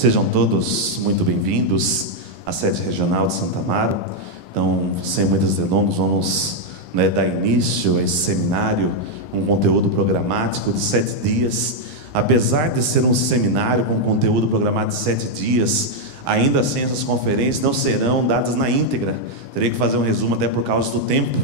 Sejam todos muito bem-vindos à sede regional de Santa Amaro. Então, sem muitas delongas, vamos dar início a esse seminário, um conteúdo programático de 7 dias. Apesar de ser um seminário com conteúdo programado de 7 dias, ainda assim essas conferências não serão dadas na íntegra. Terei que fazer um resumo até por causa do tempo,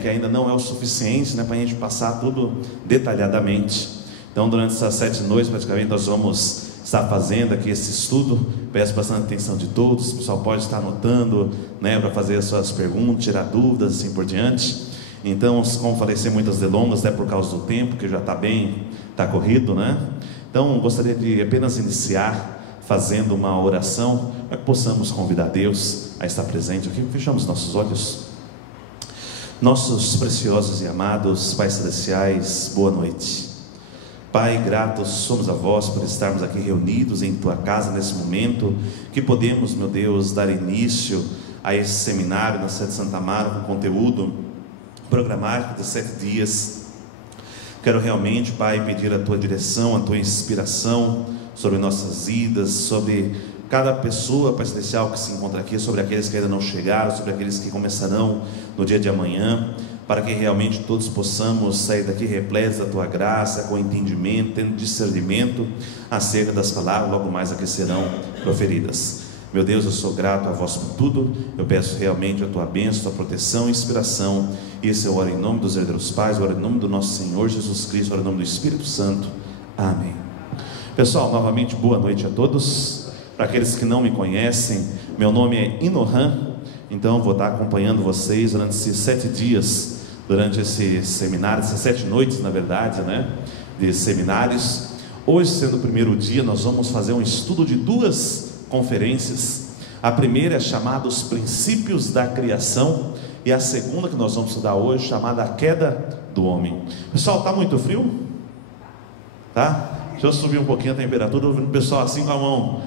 que ainda não é o suficiente para a gente passar tudo detalhadamente. Então, durante essas 7 noites, praticamente, nós vamos estar fazendo aqui esse estudo. Peço bastante atenção de todos. O pessoal pode estar anotando, para fazer as suas perguntas, tirar dúvidas, assim por diante. Então, como falei, sem muitas delongas, até por causa do tempo, que já está corrido, Então, gostaria de apenas iniciar fazendo uma oração, para que possamos convidar Deus a estar presente aqui. Fechamos nossos olhos. Nossos preciosos e amados Pais Celestiais, boa noite. Pai, gratos somos a vós por estarmos aqui reunidos em Tua casa nesse momento, que podemos, meu Deus, dar início a esse seminário na sede de Santa Amaro, com conteúdo programático de 7 dias. Quero realmente, Pai, pedir a Tua direção, a Tua inspiração sobre nossas vidas, sobre cada pessoa, Pai Celestial, que se encontra aqui, sobre aqueles que ainda não chegaram, sobre aqueles que começarão no dia de amanhã, para que realmente todos possamos sair daqui repletos da Tua graça, com entendimento, tendo discernimento acerca das palavras logo mais que serão proferidas. Meu Deus, eu sou grato a vós por tudo. Eu peço realmente a Tua bênção, a Tua proteção e inspiração. E esse eu oro em nome dos herdeiros pais, eu oro em nome do nosso Senhor Jesus Cristo, eu oro em nome do Espírito Santo. Amém. Pessoal, novamente boa noite a todos. Para aqueles que não me conhecem, meu nome é Inohan. Então vou estar acompanhando vocês durante esses 7 dias, durante esse seminário, essas 7 noites na verdade, de seminários. Hoje, sendo o primeiro dia, nós vamos fazer um estudo de 2 conferências. A primeira é chamada Os Princípios da Criação, e a segunda que nós vamos estudar hoje, chamada A Queda do Homem. Pessoal, está muito frio? Tá? Deixa eu subir um pouquinho a temperatura, ouvindo o pessoal assim com a mão,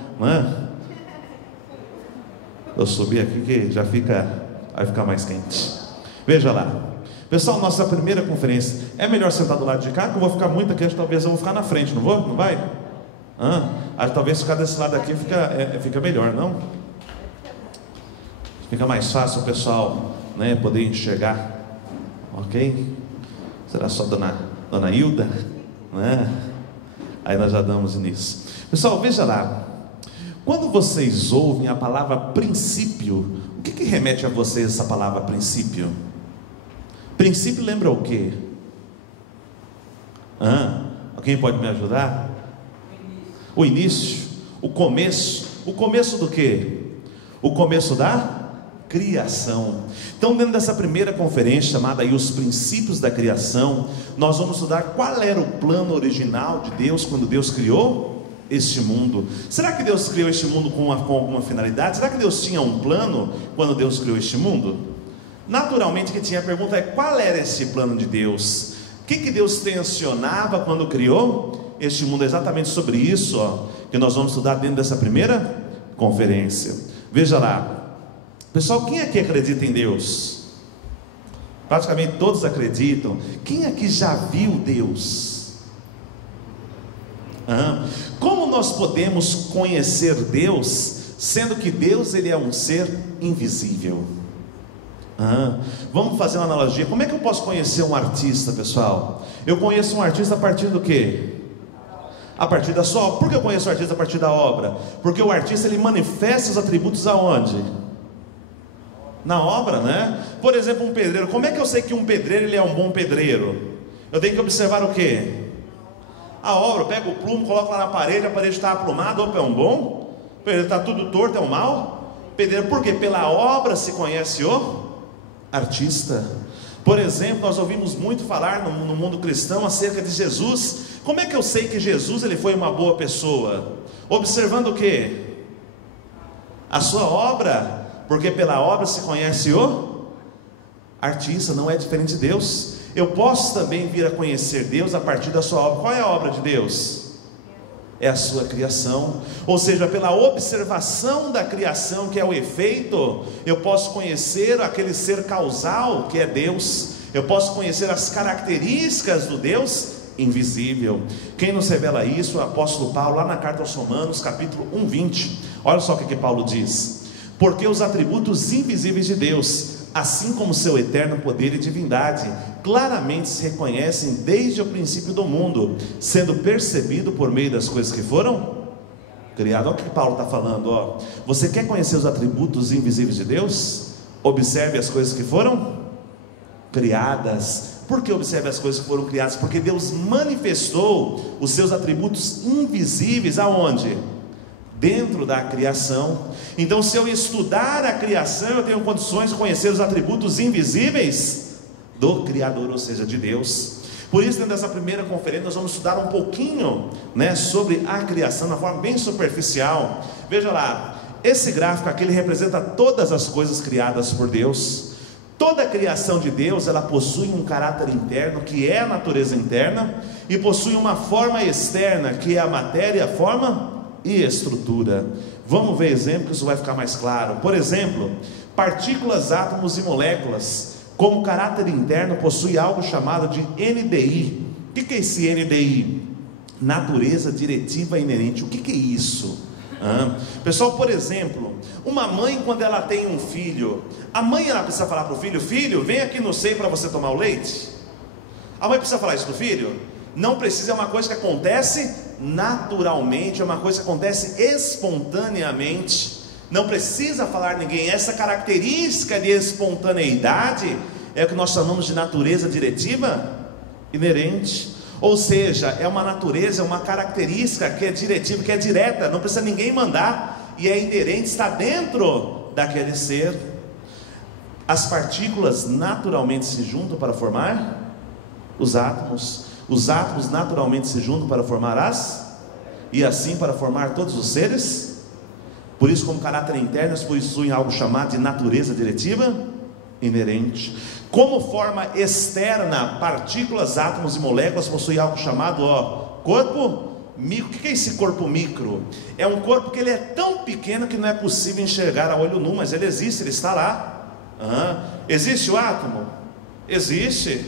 Eu subi aqui que vai ficar mais quente. Veja lá, pessoal, nossa primeira conferência. É melhor sentar do lado de cá, que eu vou ficar muito aqui, talvez eu vou ficar na frente, não vou? Não vai? Talvez ficar desse lado aqui fica melhor, não? Fica mais fácil o pessoal poder enxergar. Ok? Será só Dona Hilda? Aí nós já damos início. Pessoal, veja lá. Quando vocês ouvem a palavra princípio, o que remete a vocês essa palavra princípio? Princípio lembra o quê? Alguém pode me ajudar? O início, o começo. O começo do quê? O começo da criação. Então, dentro dessa primeira conferência, chamada aí Os Princípios da Criação, nós vamos estudar qual era o plano original de Deus quando Deus criou este mundo. Será que Deus criou este mundo com alguma finalidade? Será que Deus tinha um plano quando Deus criou este mundo? Naturalmente que tinha a pergunta é: qual era esse plano de Deus? O que Deus tensionava quando criou este mundo? É exatamente sobre isso que nós vamos estudar dentro dessa primeira conferência. Veja lá. Pessoal, quem aqui acredita em Deus? Praticamente todos acreditam. Quem aqui já viu Deus? Como nós podemos conhecer Deus, sendo que Deus ele é um ser invisível? Vamos fazer uma analogia. Como é que eu posso conhecer um artista, pessoal? Eu conheço um artista a partir do quê? A partir da sua obra. Por que eu conheço o artista a partir da obra? Porque o artista ele manifesta os atributos aonde? Na obra, Por exemplo, um pedreiro. Como é que eu sei que um pedreiro ele é um bom pedreiro? Eu tenho que observar o quê? A obra. Eu pego o plumo, coloco lá na parede, a parede está aprumada. Opa, é um bom? O pedreiro está tudo torto, é um mau? Pedreiro, por quê? Pela obra se conhece o artista. Por exemplo, nós ouvimos muito falar no mundo cristão acerca de Jesus. Como é que eu sei que Jesus ele foi uma boa pessoa? Observando o quê? A sua obra. Porque pela obra se conhece o artista. Não é diferente de Deus. Eu posso também vir a conhecer Deus a partir da sua obra. Qual é a obra de Deus? É a sua criação. Ou seja, pela observação da criação, que é o efeito, eu posso conhecer aquele ser causal que é Deus. Eu posso conhecer as características do Deus invisível. Quem nos revela isso é o apóstolo Paulo, lá na carta aos Romanos, capítulo 1:20. Olha só o que Paulo diz: porque os atributos invisíveis de Deus, assim como seu eterno poder e divindade, claramente se reconhecem desde o princípio do mundo, sendo percebido por meio das coisas que foram criadas. Olha o que Paulo está falando, ó. Você quer conhecer os atributos invisíveis de Deus? Observe as coisas que foram criadas. Por que observe as coisas que foram criadas? Porque Deus manifestou os seus atributos invisíveis aonde? Dentro da criação. Então, se eu estudar a criação, eu tenho condições de conhecer os atributos invisíveis do Criador, ou seja, de Deus. Por isso, dentro dessa primeira conferência, nós vamos estudar um pouquinho, sobre a criação, de uma forma bem superficial. Veja lá, esse gráfico aqui, ele representa todas as coisas criadas por Deus. Toda a criação de Deus, ela possui um caráter interno, que é a natureza interna, e possui uma forma externa, que é a matéria, a forma e estrutura. Vamos ver exemplo, que isso vai ficar mais claro. Por exemplo, partículas, átomos e moléculas, como caráter interno, possui algo chamado de NDI. O que é esse NDI? Natureza diretiva inerente. O que é isso? Pessoal, por exemplo, uma mãe, quando ela tem um filho, a mãe, ela precisa falar para o filho: filho, vem aqui no seio para você tomar o leite. A mãe precisa falar isso para o filho? Não precisa, é uma coisa que acontece naturalmente, é uma coisa que acontece espontaneamente. Não precisa falar ninguém. Essa característica de espontaneidade é o que nós chamamos de natureza diretiva inerente. Ou seja, é uma natureza, é uma característica que é diretiva, que é direta, não precisa ninguém mandar, e é inerente, está dentro daquele ser. As partículas naturalmente se juntam para formar os átomos. Os átomos naturalmente se juntam para formar e assim para formar todos os seres. Por isso, como caráter interno, eles possuem algo chamado de natureza diretiva inerente. Como forma externa, partículas, átomos e moléculas possuem algo chamado corpo micro. O que é esse corpo micro? É um corpo que ele é tão pequeno que não é possível enxergar a olho nu, mas ele existe, ele está lá. Existe o átomo? Existe.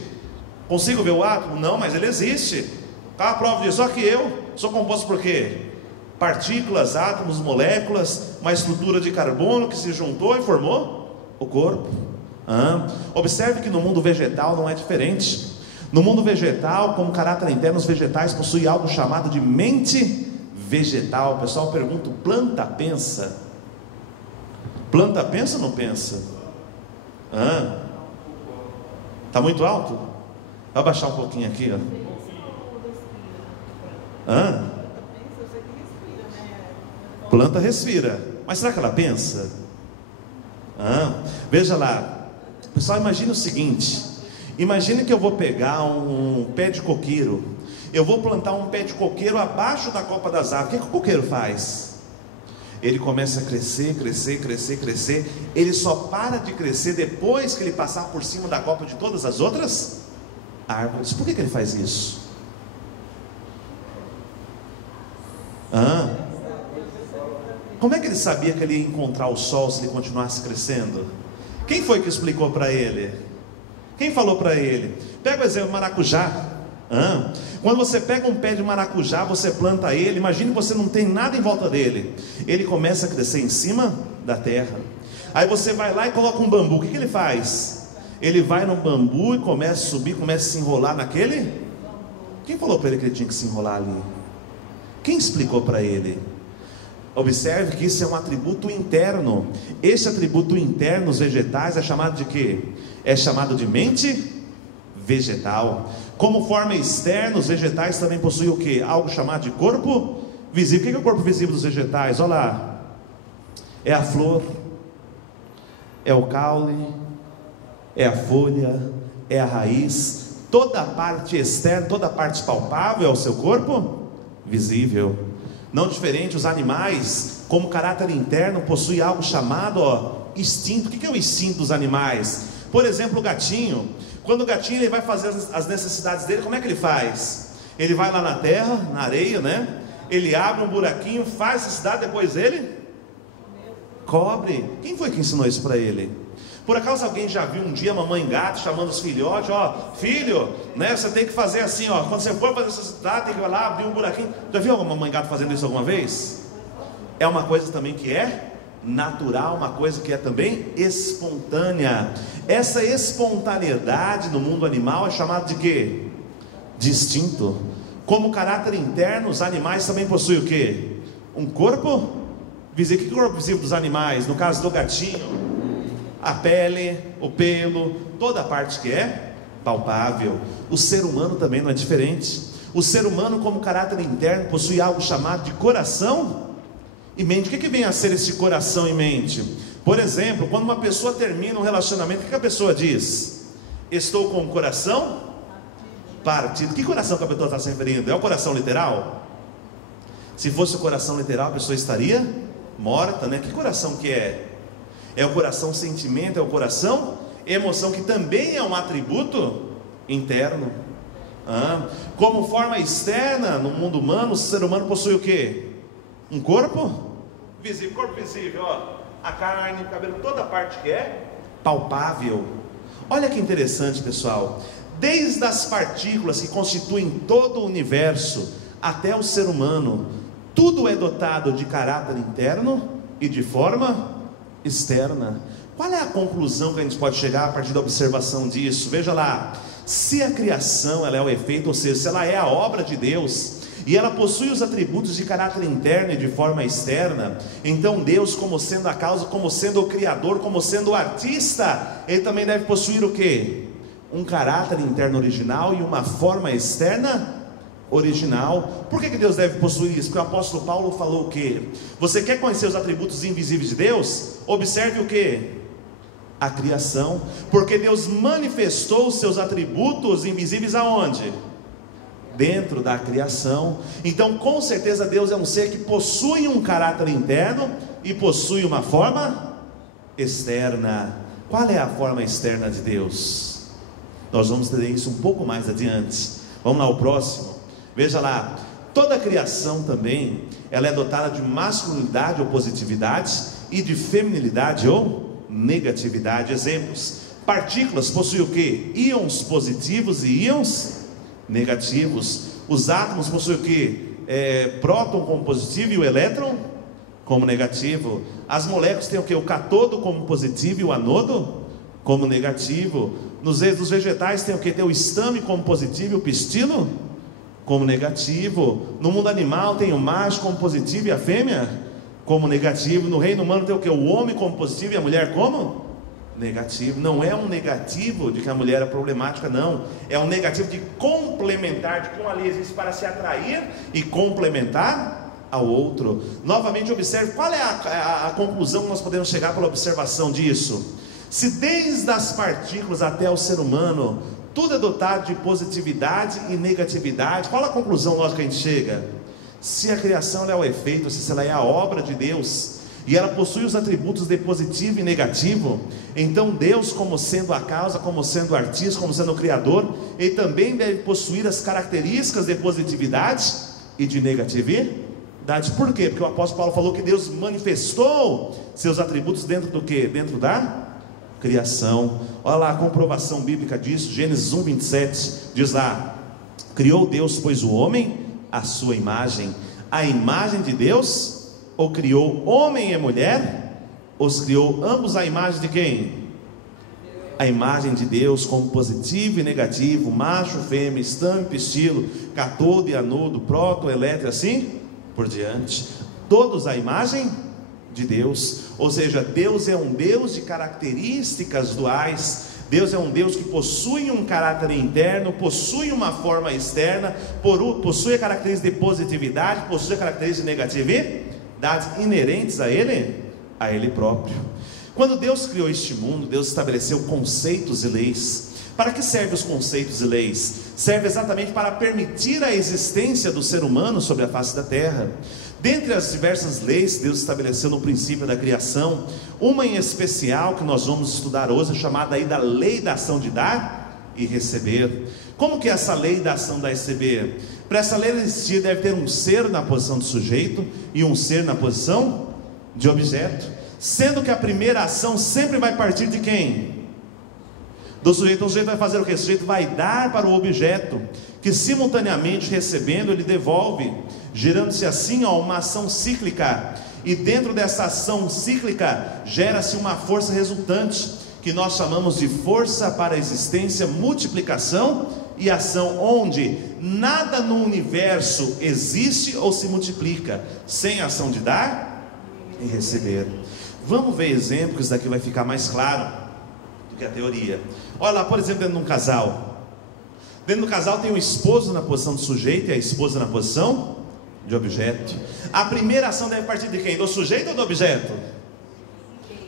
Consigo ver o átomo? Não, mas ele existe. Qual a prova disso? Só que eu sou composto por quê? Partículas, átomos, moléculas, uma estrutura de carbono que se juntou e formou o corpo. Observe que no mundo vegetal não é diferente. No mundo vegetal, como caráter interno, os vegetais possuem algo chamado de mente vegetal. O pessoal pergunta: planta pensa? Planta pensa ou não pensa? Está muito alto? Vai baixar um pouquinho aqui, Planta respira, mas será que ela pensa? Veja lá, pessoal, imagine o seguinte: imagine que eu vou pegar um pé de coqueiro, eu vou plantar um pé de coqueiro abaixo da copa das árvores. O que o coqueiro faz? Ele começa a crescer, crescer, crescer, crescer. Ele só para de crescer depois que ele passar por cima da copa de todas as outras árvores. Por que ele faz isso? Como é que ele sabia que ele ia encontrar o sol se ele continuasse crescendo? Quem foi que explicou para ele? Quem falou para ele? Pega o exemplo do maracujá. Quando você pega um pé de maracujá, você planta ele, imagine que você não tem nada em volta dele. Ele começa a crescer em cima da terra. Aí você vai lá e coloca um bambu. O que ele faz? Ele vai no bambu e começa a subir, começa a se enrolar naquele. Quem falou para ele que ele tinha que se enrolar ali? Quem explicou para ele? Observe que isso é um atributo interno. Esse atributo interno, os vegetais, é chamado de quê? É chamado de mente vegetal. Como forma externa, os vegetais também possuem o quê? Algo chamado de corpo visível. O que é o corpo visível dos vegetais? Olha lá. É a flor, é o caule, é a folha, é a raiz. Toda a parte externa, toda a parte palpável é o seu corpo visível. Não diferente, os animais, como caráter interno, possuem algo chamado instinto. O que é o instinto dos animais? Por exemplo, o gatinho. Quando o gatinho ele vai fazer as necessidades dele, como é que ele faz? Ele vai lá na terra, na areia, né? Ele abre um buraquinho, faz necessidade, depois ele cobre. Quem foi que ensinou isso para ele? Por acaso alguém já viu um dia a mamãe gato chamando os filhotes? Ó, filho, né, você tem que fazer assim, ó, quando você for fazer essa cidade, tem que ir lá abrir um buraquinho. Já viu a mamãe gato fazendo isso alguma vez? É uma coisa também que é natural, uma coisa que é também espontânea. Essa espontaneidade no mundo animal é chamada de quê? De instinto. Como caráter interno, os animais também possuem o quê? Um corpo visível. O que é o corpo visível dos animais? No caso do gatinho, a pele, o pelo, toda a parte que é palpável. O ser humano também não é diferente. O ser humano, como caráter interno, possui algo chamado de coração e mente. O que vem a ser esse coração e mente? Por exemplo, quando uma pessoa termina um relacionamento, o que a pessoa diz? Estou com o coração partido. Que coração que a pessoa está se referindo? É o coração literal? Se fosse o coração literal, a pessoa estaria morta, né? Que coração que é? É o coração sentimento, é o coração emoção, que também é um atributo interno. Como forma externa, no mundo humano, o ser humano possui o quê? Um corpo visível. Corpo visível, ó, a carne, o cabelo, toda a parte que é palpável. Olha que interessante, pessoal. Desde as partículas que constituem todo o universo até o ser humano, tudo é dotado de caráter interno e de forma externa. Qual é a conclusão que a gente pode chegar a partir da observação disso? Veja lá, se a criação ela é o efeito, ou seja, se ela é a obra de Deus, e ela possui os atributos de caráter interno e de forma externa, então Deus, como sendo a causa, como sendo o criador, como sendo o artista, Ele também deve possuir o quê? Um caráter interno original e uma forma externa original. Por que Deus deve possuir isso? Porque o apóstolo Paulo falou o quê? Você quer conhecer os atributos invisíveis de Deus? Observe o quê? A criação. Porque Deus manifestou os seus atributos invisíveis aonde? Dentro da criação. Então com certeza Deus é um ser que possui um caráter interno e possui uma forma externa. Qual é a forma externa de Deus? Nós vamos ter isso um pouco mais adiante. Vamos lá, o próximo. Veja lá, toda a criação também, ela é dotada de masculinidade ou positividade e de feminilidade ou negatividade. Exemplos: partículas possuem o que? Íons positivos e íons negativos. Os átomos possuem o que? Próton como positivo e o elétron como negativo. As moléculas têm o que? O cátodo como positivo e o anodo como negativo. Nos vegetais tem o que? Tem o estame como positivo e o pistilo como negativo. No mundo animal tem o macho como positivo e a fêmea como negativo. No reino humano tem o que? O homem como positivo e a mulher como negativo. Não é um negativo de que a mulher é problemática, não. É um negativo de complementar, de que um ali existe para se atrair e complementar ao outro. Novamente observe, qual é a conclusão que nós podemos chegar pela observação disso? Se desde as partículas até o ser humano, tudo é dotado de positividade e negatividade, qual a conclusão lógica que a gente chega? Se a criação é o efeito, se ela é a obra de Deus, e ela possui os atributos de positivo e negativo, então Deus, como sendo a causa, como sendo o artista, como sendo o criador, Ele também deve possuir as características de positividade e de negatividade. Por quê? Porque o apóstolo Paulo falou que Deus manifestou seus atributos dentro do quê? Dentro da criação. Olha lá a comprovação bíblica disso. Gênesis 1:27 diz lá: criou Deus, pois, o homem à sua imagem, a imagem de Deus o criou, homem e mulher os criou, ambos à imagem de quem? A imagem de Deus, como positivo e negativo, macho, fêmea, estame, pistilo, cátodo e anodo, próton, elétron, assim por diante, todos à imagem de Deus. Ou seja, Deus é um Deus de características duais. Deus é um Deus que possui um caráter interno, possui uma forma externa, possui características de positividade, possui características de negatividade inerentes a Ele próprio. Quando Deus criou este mundo, Deus estabeleceu conceitos e leis. Para que servem os conceitos e leis? Serve exatamente para permitir a existência do ser humano sobre a face da terra. Dentre as diversas leis que Deus estabeleceu no princípio da criação, uma em especial que nós vamos estudar hoje é chamada aí da lei da ação de dar e receber. Como que é essa lei da ação da receber? Para essa lei existir, deve ter um ser na posição de sujeito e um ser na posição de objeto. Sendo que a primeira ação sempre vai partir de quem? Do sujeito. Então o sujeito vai fazer o que? O sujeito vai dar para o objeto, que simultaneamente recebendo ele devolve, gerando-se assim uma ação cíclica. E dentro dessa ação cíclica gera-se uma força resultante, que nós chamamos de força para a existência, multiplicação e ação, onde nada no universo existe ou se multiplica sem a ação de dar e receber. Vamos ver exemplos, que isso daqui vai ficar mais claro do que a teoria. Olha lá, por exemplo, dentro de um casal. Dentro do casal tem o esposo na posição de sujeito e a esposa na posição de objeto. A primeira ação deve partir de quem? Do sujeito ou do objeto?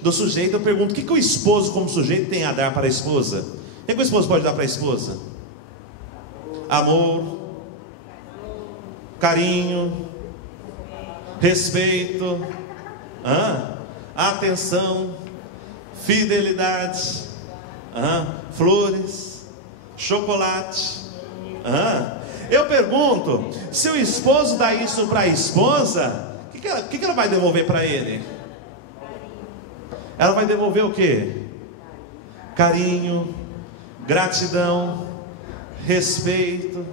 Do sujeito. Eu pergunto, o que o esposo como sujeito tem a dar para a esposa? O que o esposo pode dar para a esposa? Amor, carinho, respeito, atenção, fidelidade, flores, chocolate. Eu pergunto, se o esposo dá isso para a esposa, o que ela vai devolver para ele? Ela vai devolver o que? Carinho, gratidão, respeito,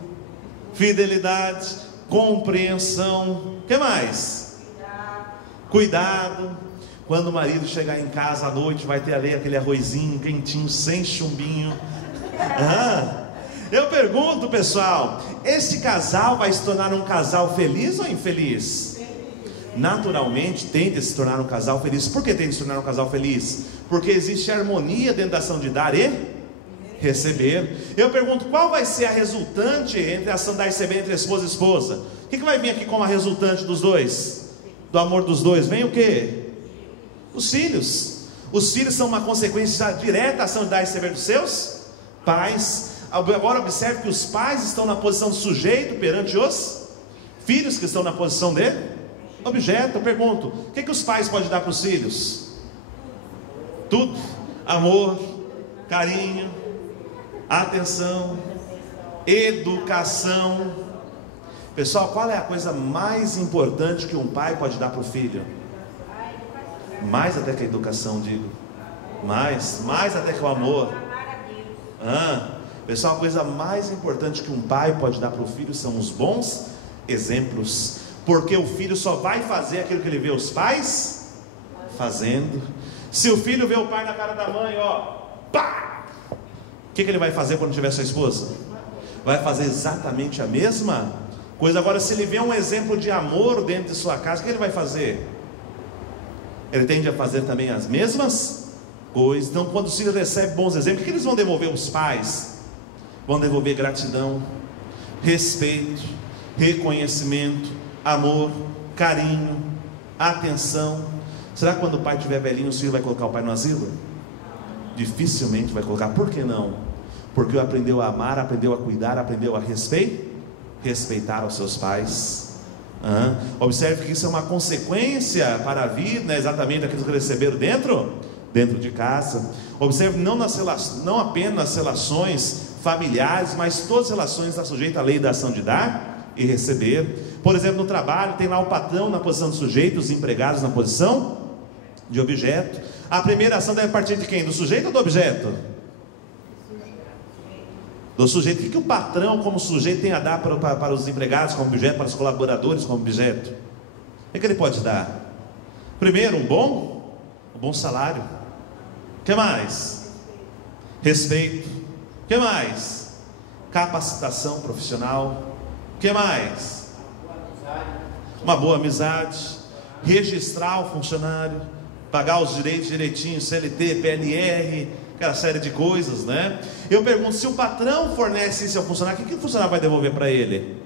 fidelidade, compreensão. O que mais? Cuidado. Quando o marido chegar em casa à noite, vai ter ali aquele arrozinho quentinho, sem chumbinho. Eu pergunto, pessoal, esse casal vai se tornar um casal feliz ou infeliz? Naturalmente tende a se tornar um casal feliz. Por que tende a se tornar um casal feliz? Porque existe harmonia dentro da ação de dar e receber. Eu pergunto, qual vai ser a resultante entre a ação de dar e receber entre esposa e esposa? O que vai vir aqui como a resultante dos dois? Do amor dos dois? Vem o que? Os filhos. Os filhos são uma consequência direta da ação de dar e receber dos seus pais. Agora observe que os pais estão na posição de sujeito perante os filhos, que estão na posição de objeto. Eu pergunto, o que os pais podem dar para os filhos? Tudo. Amor, carinho, atenção, educação. Pessoal, qual é a coisa mais importante que um pai pode dar para o filho? Mais até que a educação, digo. Mais até que o amor. Pessoal, a coisa mais importante que um pai pode dar para o filho são os bons exemplos. Porque o filho só vai fazer aquilo que ele vê os pais fazendo. Se o filho vê o pai na cara da mãe, pá! O que ele vai fazer quando tiver sua esposa? Vai fazer exatamente a mesma coisa. Agora, se ele vê um exemplo de amor dentro de sua casa, o que ele vai fazer? Ele tende a fazer também as mesmas coisas. Então, quando os filhos recebem bons exemplos, o que eles vão devolver os pais? Vão devolver gratidão, respeito, reconhecimento, amor, carinho, atenção. Será que quando o pai estiver velhinho, o filho vai colocar o pai no asilo? Dificilmente vai colocar. Por que não? Porque aprendeu a amar, aprendeu a cuidar, aprendeu a respeitar os seus pais. Observe que isso é uma consequência para a vida, exatamente daquilo que receberam dentro de casa. Observe, não apenas nas relações familiares, mas todas as relações estão sujeitas à lei da ação de dar e receber. Por exemplo, no trabalho tem lá o patrão na posição de sujeito, os empregados na posição de objeto. A primeira ação deve partir de quem? Do sujeito ou do objeto? Do sujeito. O que o patrão como sujeito tem a dar para os empregados como objeto, para os colaboradores como objeto? O que ele pode dar? Primeiro, um bom salário. O que mais? Respeito. O que mais? Capacitação profissional. O que mais? Uma boa amizade. Registrar o funcionário, pagar os direitos direitinho, CLT, PNR, aquela série de coisas, né? Eu pergunto, se o patrão fornece isso ao funcionário, o que o funcionário vai devolver para ele?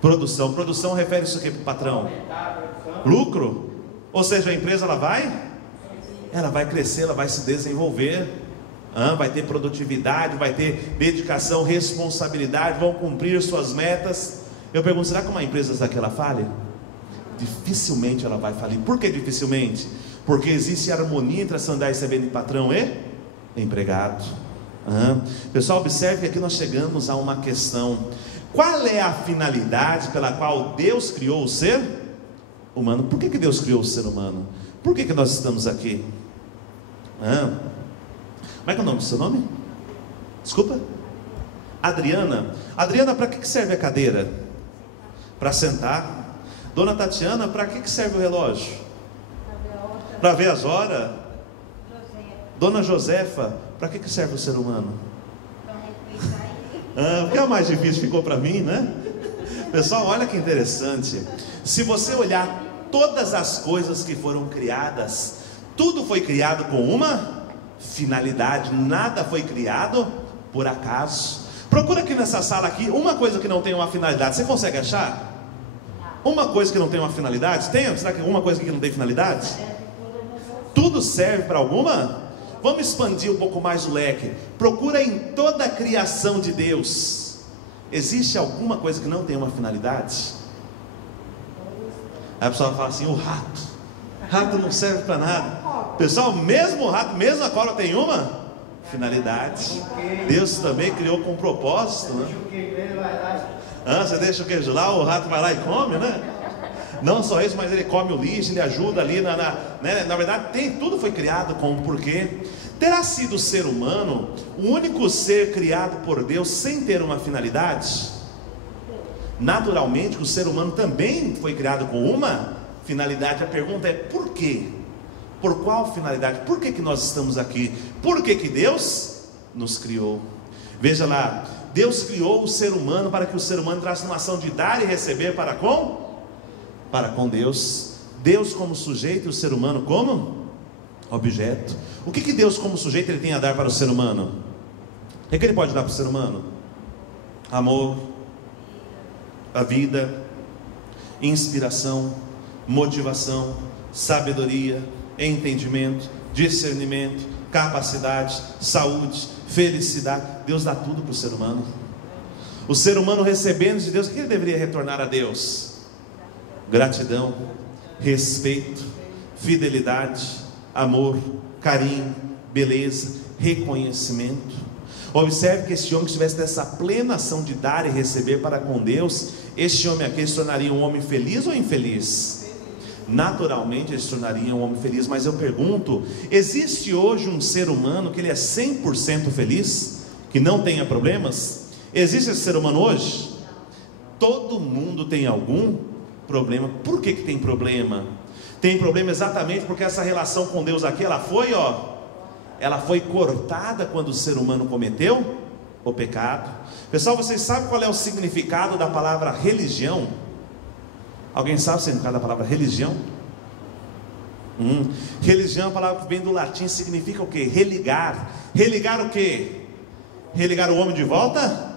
Produção refere-se a quê para o patrão? Lucro? Ou seja, a empresa ela vai crescer, ela vai se desenvolver, vai ter produtividade, vai ter dedicação, responsabilidade, vão cumprir suas metas. Eu pergunto, será que uma empresa daquela falha? Dificilmente ela vai falir. Por que dificilmente? Porque existe harmonia entre a ação de dar e receber de patrão e empregado. Pessoal, observe que aqui nós chegamos a uma questão. Qual é a finalidade pela qual Deus criou o ser humano. Por que Deus criou o ser humano? Por que nós estamos aqui? Como é que é o nome do seu nome? Desculpa? Adriana. Adriana, para que serve a cadeira? Para sentar. Dona Tatiana, para que serve o relógio? Para ver as horas. Dona Josefa, para que serve o ser humano? O que é o mais difícil ficou para mim, né? Pessoal, olha que interessante. Se você olhar todas as coisas que foram criadas, tudo foi criado com uma finalidade. Nada foi criado por acaso. Procura aqui nessa sala aqui uma coisa que não tem uma finalidade. Você consegue achar? Uma coisa que não tem uma finalidade? Tem? Será que alguma coisa que não tem finalidade? Tudo serve para alguma? Vamos expandir um pouco mais o leque. Procura em toda a criação de Deus. Existe alguma coisa que não tem uma finalidade? Aí a pessoa fala assim: o rato. Rato não serve para nada. Pessoal, mesmo o rato, mesmo a cobra tem uma finalidade. Deus também criou com um propósito, né? Você deixa o queijo lá, o rato vai lá e come, né? Não só isso, mas ele come o lixo, ele ajuda ali né? Na verdade, tudo foi criado com um porquê. Terá sido o ser humano o único ser criado por Deus sem ter uma finalidade? Naturalmente, o ser humano também foi criado com uma finalidade. A pergunta é: por quê? Por qual finalidade? Por que nós estamos aqui? Por que Deus nos criou? Veja lá, Deus criou o ser humano para que o ser humano entrasse numa ação de dar e receber para com Deus. Deus como sujeito e o ser humano como objeto. O que Deus como sujeito ele tem a dar para o ser humano? O que ele pode dar para o ser humano? Amor, a vida, inspiração, motivação, sabedoria, entendimento, discernimento, capacidade, saúde, felicidade. Deus dá tudo para o ser humano. O ser humano recebendo de Deus, o que ele deveria retornar a Deus? Gratidão, respeito, fidelidade, amor, carinho, beleza, reconhecimento. Observe que este homem que estivesse nessa plena ação de dar e receber para com Deus, este homem aqui se tornaria um homem feliz ou infeliz? Naturalmente ele se tornaria um homem feliz. Mas eu pergunto: existe hoje um ser humano que ele é 100% feliz? Que não tenha problemas? Existe esse ser humano hoje? Todo mundo tem algum problema. Por que tem problema? Tem problema exatamente porque essa relação com Deus aqui, ela foi cortada quando o ser humano cometeu o pecado. Pessoal, vocês sabem qual é o significado da palavra religião? Alguém sabe o significado da palavra religião? Religião é uma palavra que vem do latim, significa o quê? Religar. Religar o quê? Religar o homem de volta?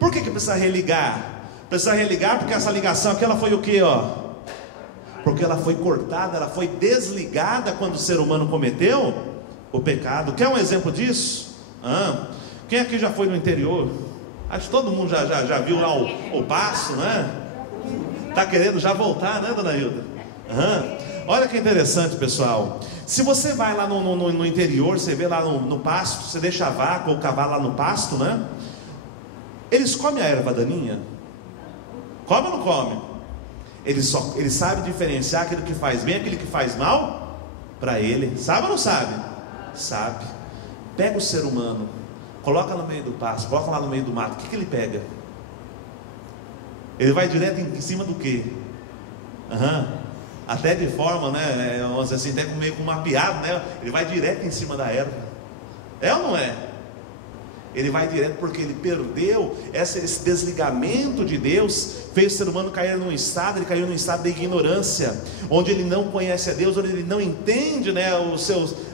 Por que precisa religar? Precisa religar porque essa ligação aqui, ela foi o quê? Porque ela foi cortada, ela foi desligada quando o ser humano cometeu o pecado. Quer um exemplo disso? Quem aqui já foi no interior? Acho que todo mundo já viu lá o pasto, né? Está querendo já voltar, né, dona Hilda? Olha que interessante, pessoal. Se você vai lá no interior, você vê lá no pasto, você deixa a vaca ou o cavalo lá no pasto, né? Eles comem a erva daninha? Come ou não come? Ele sabe diferenciar aquilo que faz bem e aquilo que faz mal para ele. Sabe ou não sabe? Sabe. Pega o ser humano, coloca no meio do pasto, coloca lá no meio do mato. O que ele pega? Ele vai direto em cima do quê? Até de forma, né? Vamos dizer assim, até meio com uma piada, né? Ele vai direto em cima da erva. É ou não é? Ele vai direto porque ele perdeu esse desligamento de Deus, fez o ser humano cair num estado, ele caiu num estado de ignorância, onde ele não conhece a Deus, onde ele não entende, né,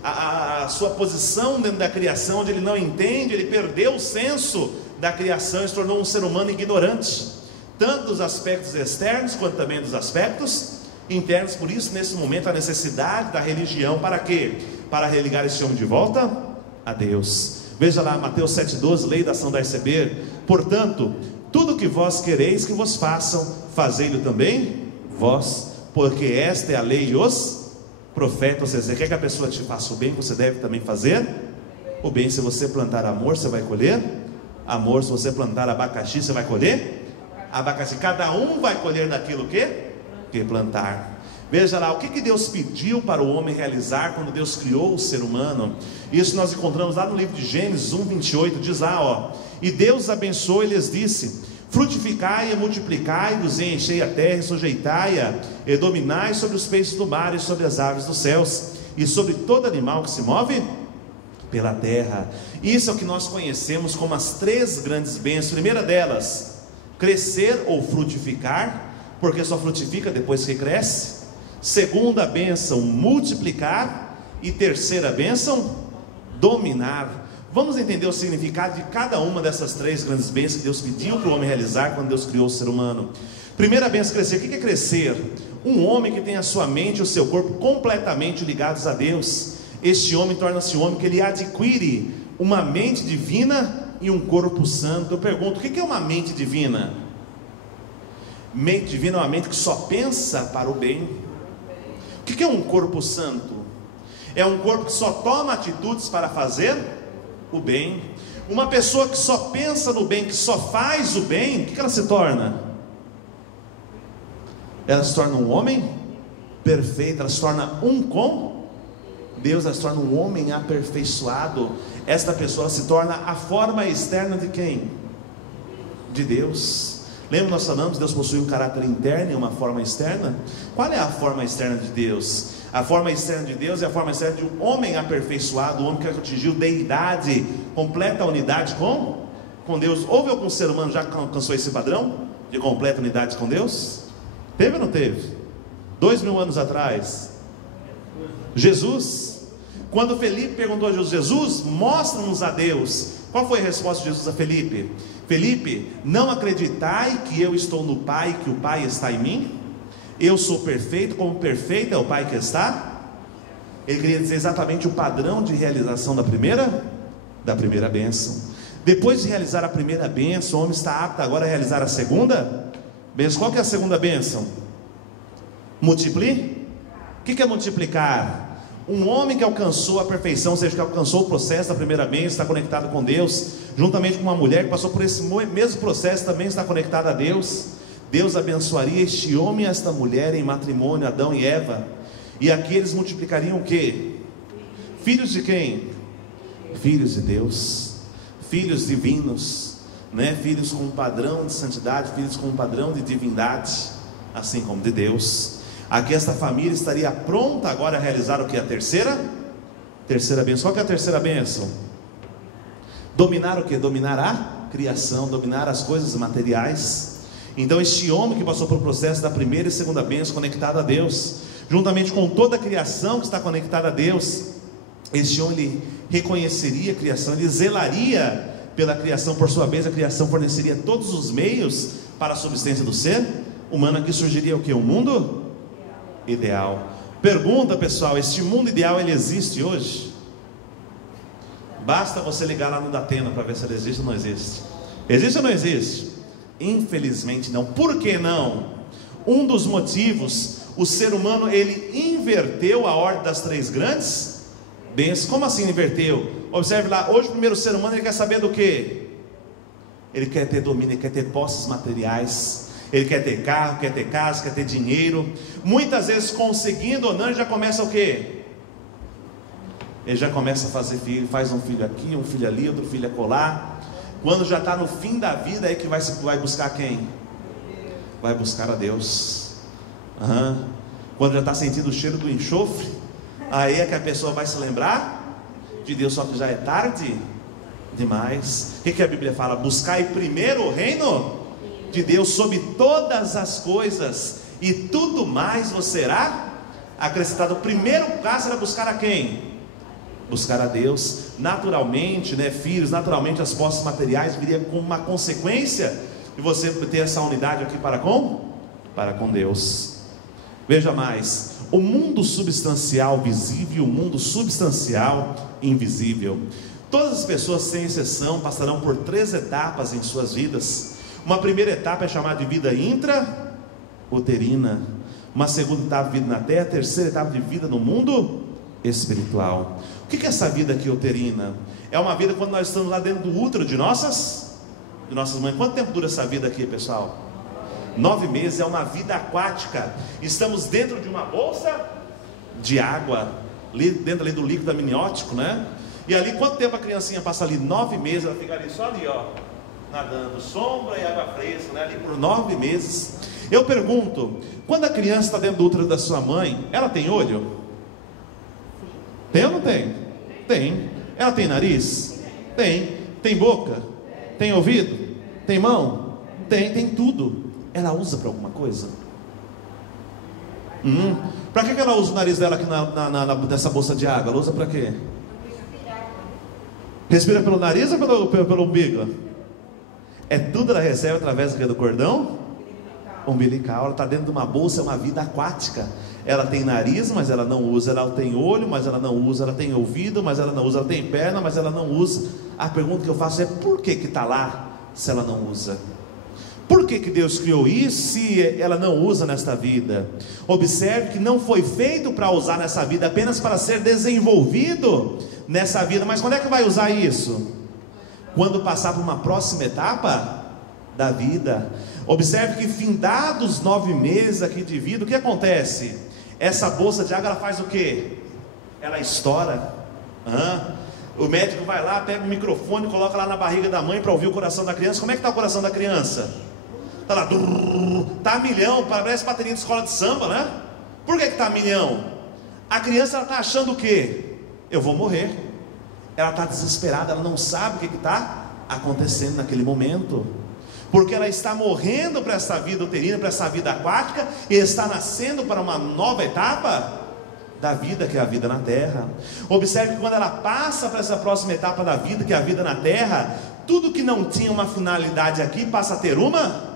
a sua posição dentro da criação, onde ele não entende, ele perdeu o senso da criação e se tornou um ser humano ignorante, tanto dos aspectos externos, quanto também dos aspectos internos. Por isso, nesse momento, a necessidade da religião, para quê? Para religar esse homem de volta a Deus. Veja lá, Mateus 7,12, lei da ação da receber. Portanto, tudo que vós quereis que vos façam, fazei-lo também vós, porque esta é a lei e os profetas. Ou seja, você quer que a pessoa te faça o bem, você deve também fazer o bem. Se você plantar amor, você vai colher amor. Se você plantar abacaxi, você vai colher abacaxi. Cada um vai colher daquilo que plantar. Veja lá, o que Deus pediu para o homem realizar quando Deus criou o ser humano? Isso nós encontramos lá no livro de Gênesis 1:28, diz lá, ó: e Deus abençoou e lhes disse: frutificai e multiplicai-vos, e enchei a terra e sujeitai-a, e dominai sobre os peixes do mar e sobre as aves dos céus, e sobre todo animal que se move pela terra. Isso é o que nós conhecemos como as 3 grandes bênçãos. Primeira delas, crescer ou frutificar, porque só frutifica depois que cresce. Segunda bênção, multiplicar. E terceira bênção, dominar. Vamos entender o significado de cada uma dessas 3 grandes bênçãos que Deus pediu para o homem realizar quando Deus criou o ser humano. Primeira bênção, crescer. O que é crescer? Um homem que tem a sua mente e o seu corpo completamente ligados a Deus. Este homem torna-se um homem que ele adquire uma mente divina e um corpo santo. Eu pergunto, o que é uma mente divina? Mente divina é uma mente que só pensa para o bem. O que é um corpo santo? É um corpo que só toma atitudes para fazer o bem. Uma pessoa que só pensa no bem, que só faz o bem, o que ela se torna? Ela se torna um homem perfeito, ela se torna um com Deus, ela se torna um homem aperfeiçoado. Esta pessoa se torna a forma externa de quem? De Deus. Lembra que nós falamos, Deus possui um caráter interno e uma forma externa? Qual é a forma externa de Deus? A forma externa de Deus é a forma externa de um homem aperfeiçoado, um homem que atingiu deidade, completa unidade com Deus. Houve algum ser humano já que alcançou esse padrão de completa unidade com Deus? Teve ou não teve? 2000 anos atrás, Jesus, quando Felipe perguntou a Jesus: Jesus, mostra-nos a Deus. Qual foi a resposta de Jesus a Felipe? Felipe, não acreditai que eu estou no Pai, que o Pai está em mim? Eu sou perfeito, como perfeito é o Pai que está? Ele queria dizer exatamente o padrão de realização da primeira bênção. Depois de realizar a primeira bênção, o homem está apto agora a realizar a segunda bênção. Qual que é a segunda bênção? Multiplicar. O que é multiplicar? Um homem que alcançou a perfeição, ou seja, que alcançou o processo da primeira bênção, está conectado com Deus, juntamente com uma mulher que passou por esse mesmo processo, também está conectada a Deus. Deus abençoaria este homem e esta mulher em matrimônio, Adão e Eva, e aqui eles multiplicariam o quê? Filhos de quem? Filhos de Deus, filhos divinos, né? Filhos com um padrão de santidade, filhos com um padrão de divindade, assim como de Deus. Aqui esta família estaria pronta agora a realizar o que? A terceira bênção. Qual que é a terceira bênção? Dominar o que? Dominar a criação, dominar as coisas materiais. Então este homem que passou pelo processo da primeira e segunda bênção, conectado a Deus, juntamente com toda a criação que está conectada a Deus, este homem ele reconheceria a criação, ele zelaria pela criação. Por sua vez, a criação forneceria todos os meios para a subsistência do ser humano. Aqui surgiria o que? Um mundo ideal. Pergunta, pessoal, este mundo ideal ele existe hoje? Basta você ligar lá no Datena para ver se ele existe ou não existe. Existe ou não existe? Infelizmente não. Por que não? Um dos motivos, o ser humano ele inverteu a ordem das 3 grandes bênçãos. Como assim inverteu? Observe lá, hoje o primeiro ser humano ele quer saber do que? Ele quer ter domínio, ele quer ter posses materiais, ele quer ter carro, quer ter casa, quer ter dinheiro. Muitas vezes conseguindo ou não, ele já começa o quê? Ele já começa a fazer filho, faz um filho aqui, um filho ali, outro filho acolá. Quando já está no fim da vida, é que vai buscar quem? Vai buscar a Deus. Quando já está sentindo o cheiro do enxofre, aí é que a pessoa vai se lembrar de Deus, só que já é tarde demais. O que a Bíblia fala? Buscai primeiro o reino de Deus sobre todas as coisas, e tudo mais vos será acrescentado. O primeiro passo era buscar a quem? Buscar a Deus. Naturalmente, né, filhos, naturalmente as posses materiais viriam como uma consequência de você ter essa unidade aqui para com Deus. Veja mais, o mundo substancial visível e o mundo substancial invisível. Todas as pessoas, sem exceção, passarão por 3 etapas em suas vidas. Uma primeira etapa é chamada de vida intrauterina, uma segunda etapa de vida na terra, a terceira etapa de vida no mundo espiritual. O que é essa vida aqui uterina? É uma vida quando nós estamos lá dentro do útero de nossas mães. Quanto tempo dura essa vida aqui, pessoal? 9 meses é uma vida aquática. Estamos dentro de uma bolsa de água, dentro ali do líquido amniótico, né? E ali, quanto tempo a criancinha passa ali? 9 meses, ela fica ali só ali, ó, nadando, sombra e água fresca, né? Ali por 9 meses. Eu pergunto, quando a criança está dentro do útero da sua mãe, ela tem olho? Tem ou não tem? Tem. Ela tem nariz? Tem. Tem boca? Tem ouvido? Tem mão? Tem tudo. Ela usa para alguma coisa? Para que ela usa o nariz dela aqui nessa bolsa de água? Ela usa para quê? Respira pelo nariz ou pelo umbigo? É tudo, ela recebe através do cordão umbilical. Ela está dentro de uma bolsa, é uma vida aquática. Ela tem nariz, mas ela não usa. Ela tem olho, mas ela não usa. Ela tem ouvido, mas ela não usa. Ela tem perna, mas ela não usa. A pergunta que eu faço é: por que está lá se ela não usa? Por que Deus criou isso se ela não usa nesta vida? Observe que não foi feito para usar nessa vida, apenas para ser desenvolvido nessa vida. Mas quando é que vai usar isso? Quando passar por uma próxima etapa da vida. Observe que findados 9 meses aqui de vida, o que acontece? Essa bolsa de água, ela faz o quê? Ela estoura. O médico vai lá, pega o microfone, coloca lá na barriga da mãe para ouvir o coração da criança. Como é que está o coração da criança? Está lá, está a milhão, parece bateria de escola de samba, né? Por que está a milhão? A criança está achando o quê? Eu vou morrer. Ela está desesperada, ela não sabe o que está acontecendo naquele momento, porque ela está morrendo para essa vida uterina, para essa vida aquática, e está nascendo para uma nova etapa da vida, que é a vida na terra. Observe que quando ela passa para essa próxima etapa da vida, que é a vida na terra, tudo que não tinha uma finalidade aqui passa a ter uma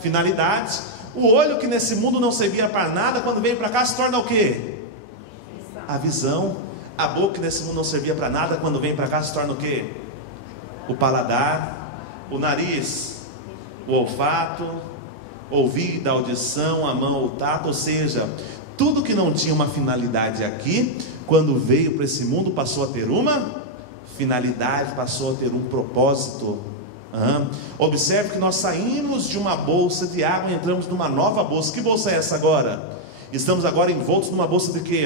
finalidade. O olho, que nesse mundo não servia para nada, quando veio para cá se torna o quê? A visão. A boca, que nesse mundo não servia para nada, quando vem para cá se torna o quê? O paladar. O nariz, o olfato. Ouvido, a audição, a mão, o tato. Ou seja, tudo que não tinha uma finalidade aqui, quando veio para esse mundo, passou a ter uma finalidade, passou a ter um propósito. Observe que nós saímos de uma bolsa de água e entramos numa nova bolsa. Que bolsa é essa agora? Estamos agora envoltos numa bolsa de quê?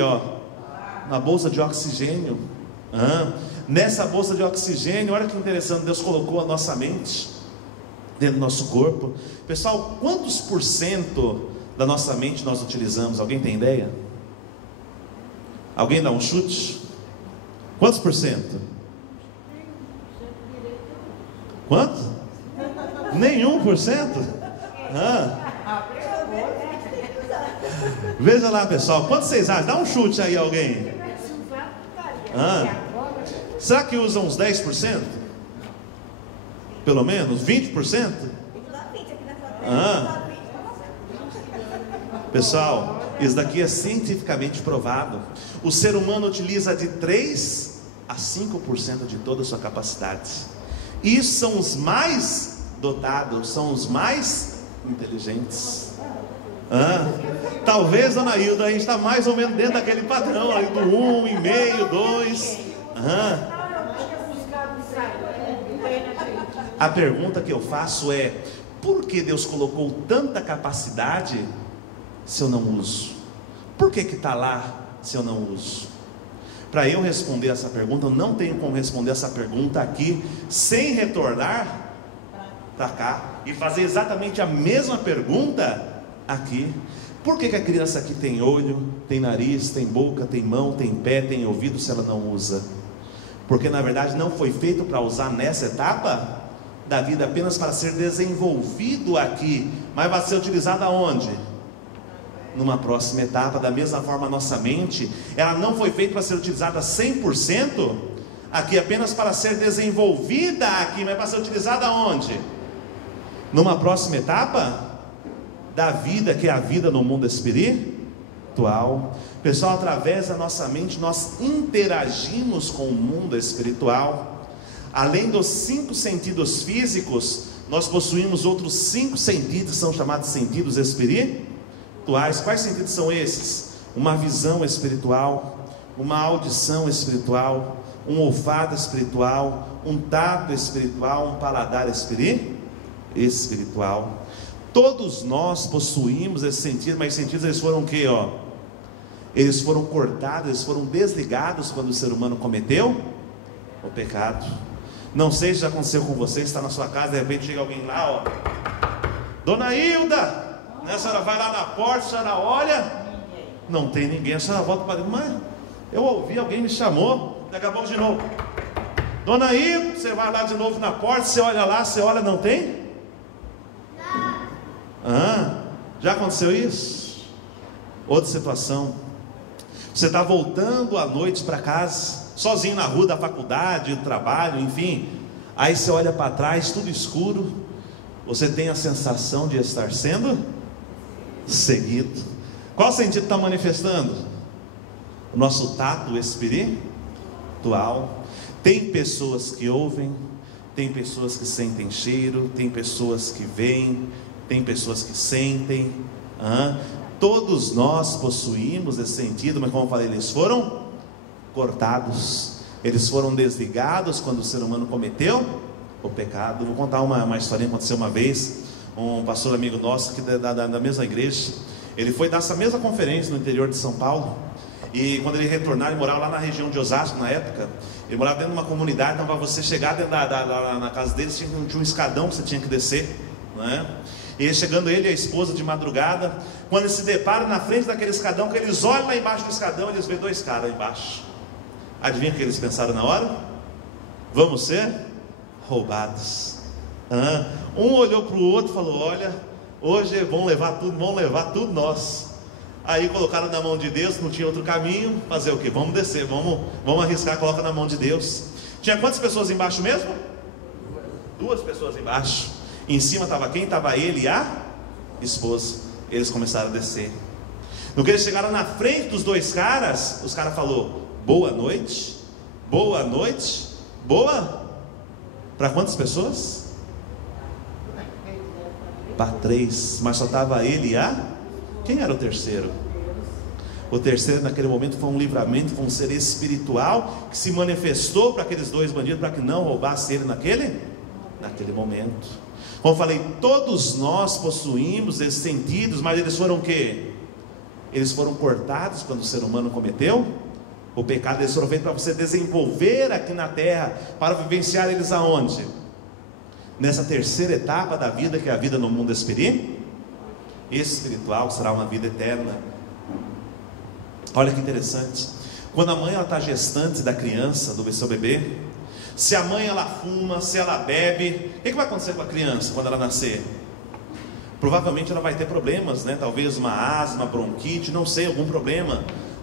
Uma bolsa de oxigênio. Nessa bolsa de oxigênio, olha que interessante, Deus colocou a nossa mente dentro do nosso corpo. Pessoal, quantos por cento da nossa mente nós utilizamos? Alguém tem ideia? Alguém dá um chute? Quantos por cento? Quanto? Nenhum por cento? Veja lá, pessoal, quanto vocês acham? Dá um chute aí, alguém. Será que usam uns 10%? Pelo menos? 20%? Pessoal, isso daqui é cientificamente provado. O ser humano utiliza de 3 a 5% de toda a sua capacidade. E são os mais dotados, são os mais inteligentes. Talvez, dona Hilda, a gente está mais ou menos dentro daquele padrão aí do 1,5, 2. A pergunta que eu faço é: por que Deus colocou tanta capacidade se eu não uso? Por que está lá se eu não uso? Para eu responder essa pergunta, eu não tenho como responder essa pergunta aqui sem retornar para cá e fazer exatamente a mesma pergunta aqui. Por que a criança aqui tem olho, tem nariz, tem boca, tem mão, tem pé, tem ouvido, se ela não usa? Porque na verdade não foi feito para usar nessa etapa da vida, apenas para ser desenvolvido aqui, mas vai ser utilizado aonde? Numa próxima etapa. Da mesma forma, a nossa mente, ela não foi feita para ser utilizada 100% aqui, apenas para ser desenvolvida aqui, mas para ser utilizada aonde? Numa próxima etapa da vida, que é a vida no mundo espiritual. Pessoal, através da nossa mente nós interagimos com o mundo espiritual. Além dos 5 sentidos físicos, nós possuímos outros 5 sentidos, são chamados sentidos espirituais. Quais sentidos são esses? Uma visão espiritual, uma audição espiritual, um olfato espiritual, um tato espiritual, um paladar espiritual. Todos nós possuímos esse sentido, mas sentidos eles foram o quê? Eles foram cortados, eles foram desligados quando o ser humano cometeu o pecado. Não sei se já aconteceu com você, está na sua casa, de repente chega alguém lá, Dona Hilda, né, a senhora vai lá na porta, a senhora olha, não tem ninguém, a senhora volta para dentro, mas eu ouvi, alguém me chamou, daqui a pouco de novo, Dona Hilda, você vai lá de novo na porta, você olha lá, você olha, não tem? Já aconteceu isso? Outra situação, você está voltando à noite para casa, sozinho na rua da faculdade, do trabalho, enfim, aí você olha para trás, tudo escuro, você tem a sensação de estar sendo seguido. Qual sentido está manifestando? O nosso tato espiritual. Tem pessoas que ouvem, tem pessoas que sentem cheiro, tem pessoas que veem, tem pessoas que sentem. Todos nós possuímos esse sentido, mas como eu falei, eles foram cortados, eles foram desligados quando o ser humano cometeu o pecado. Vou contar uma historinha que aconteceu uma vez. Um pastor amigo nosso que da mesma igreja, ele foi dar essa mesma conferência no interior de São Paulo, e quando ele retornar, ele morava lá na região de Osasco na época, ele morava dentro de uma comunidade, então para você chegar dentro na casa dele, tinha um escadão que você tinha que descer, né? E chegando ele e a esposa de madrugada, quando eles se deparam na frente daquele escadão, que eles olham lá embaixo do escadão, eles veem 2 caras lá embaixo. Adivinha o que eles pensaram na hora? Vamos ser roubados. Um olhou para o outro e falou: olha, hoje vão levar tudo nós. Aí colocaram na mão de Deus, não tinha outro caminho. Fazer o que? Vamos descer, vamos arriscar, coloca na mão de Deus. Tinha quantas pessoas embaixo mesmo? 2 pessoas embaixo. Em cima estava quem? Estava ele e a esposa. Eles começaram a descer. No que eles chegaram na frente dos 2 caras, os caras falaram: boa noite, boa noite, boa. Para quantas pessoas? Para 3, mas só estava ele e a... Quem era o terceiro? O terceiro naquele momento foi um livramento, foi um ser espiritual que se manifestou para aqueles 2 bandidos, para que não roubasse ele naquele momento. Como eu falei, todos nós possuímos esses sentidos, mas eles foram o quê? Eles foram cortados quando o ser humano cometeu o pecado. Eles foram feitos para você desenvolver aqui na terra, para vivenciar eles aonde? Nessa terceira etapa da vida, que é a vida no mundo espiritual, será uma vida eterna. Olha que interessante, quando a mãe está gestante da criança, do seu bebê, se a mãe ela fuma, se ela bebe, o que vai acontecer com a criança quando ela nascer? Provavelmente ela vai ter problemas, né? Talvez uma asma, bronquite, não sei, algum problema.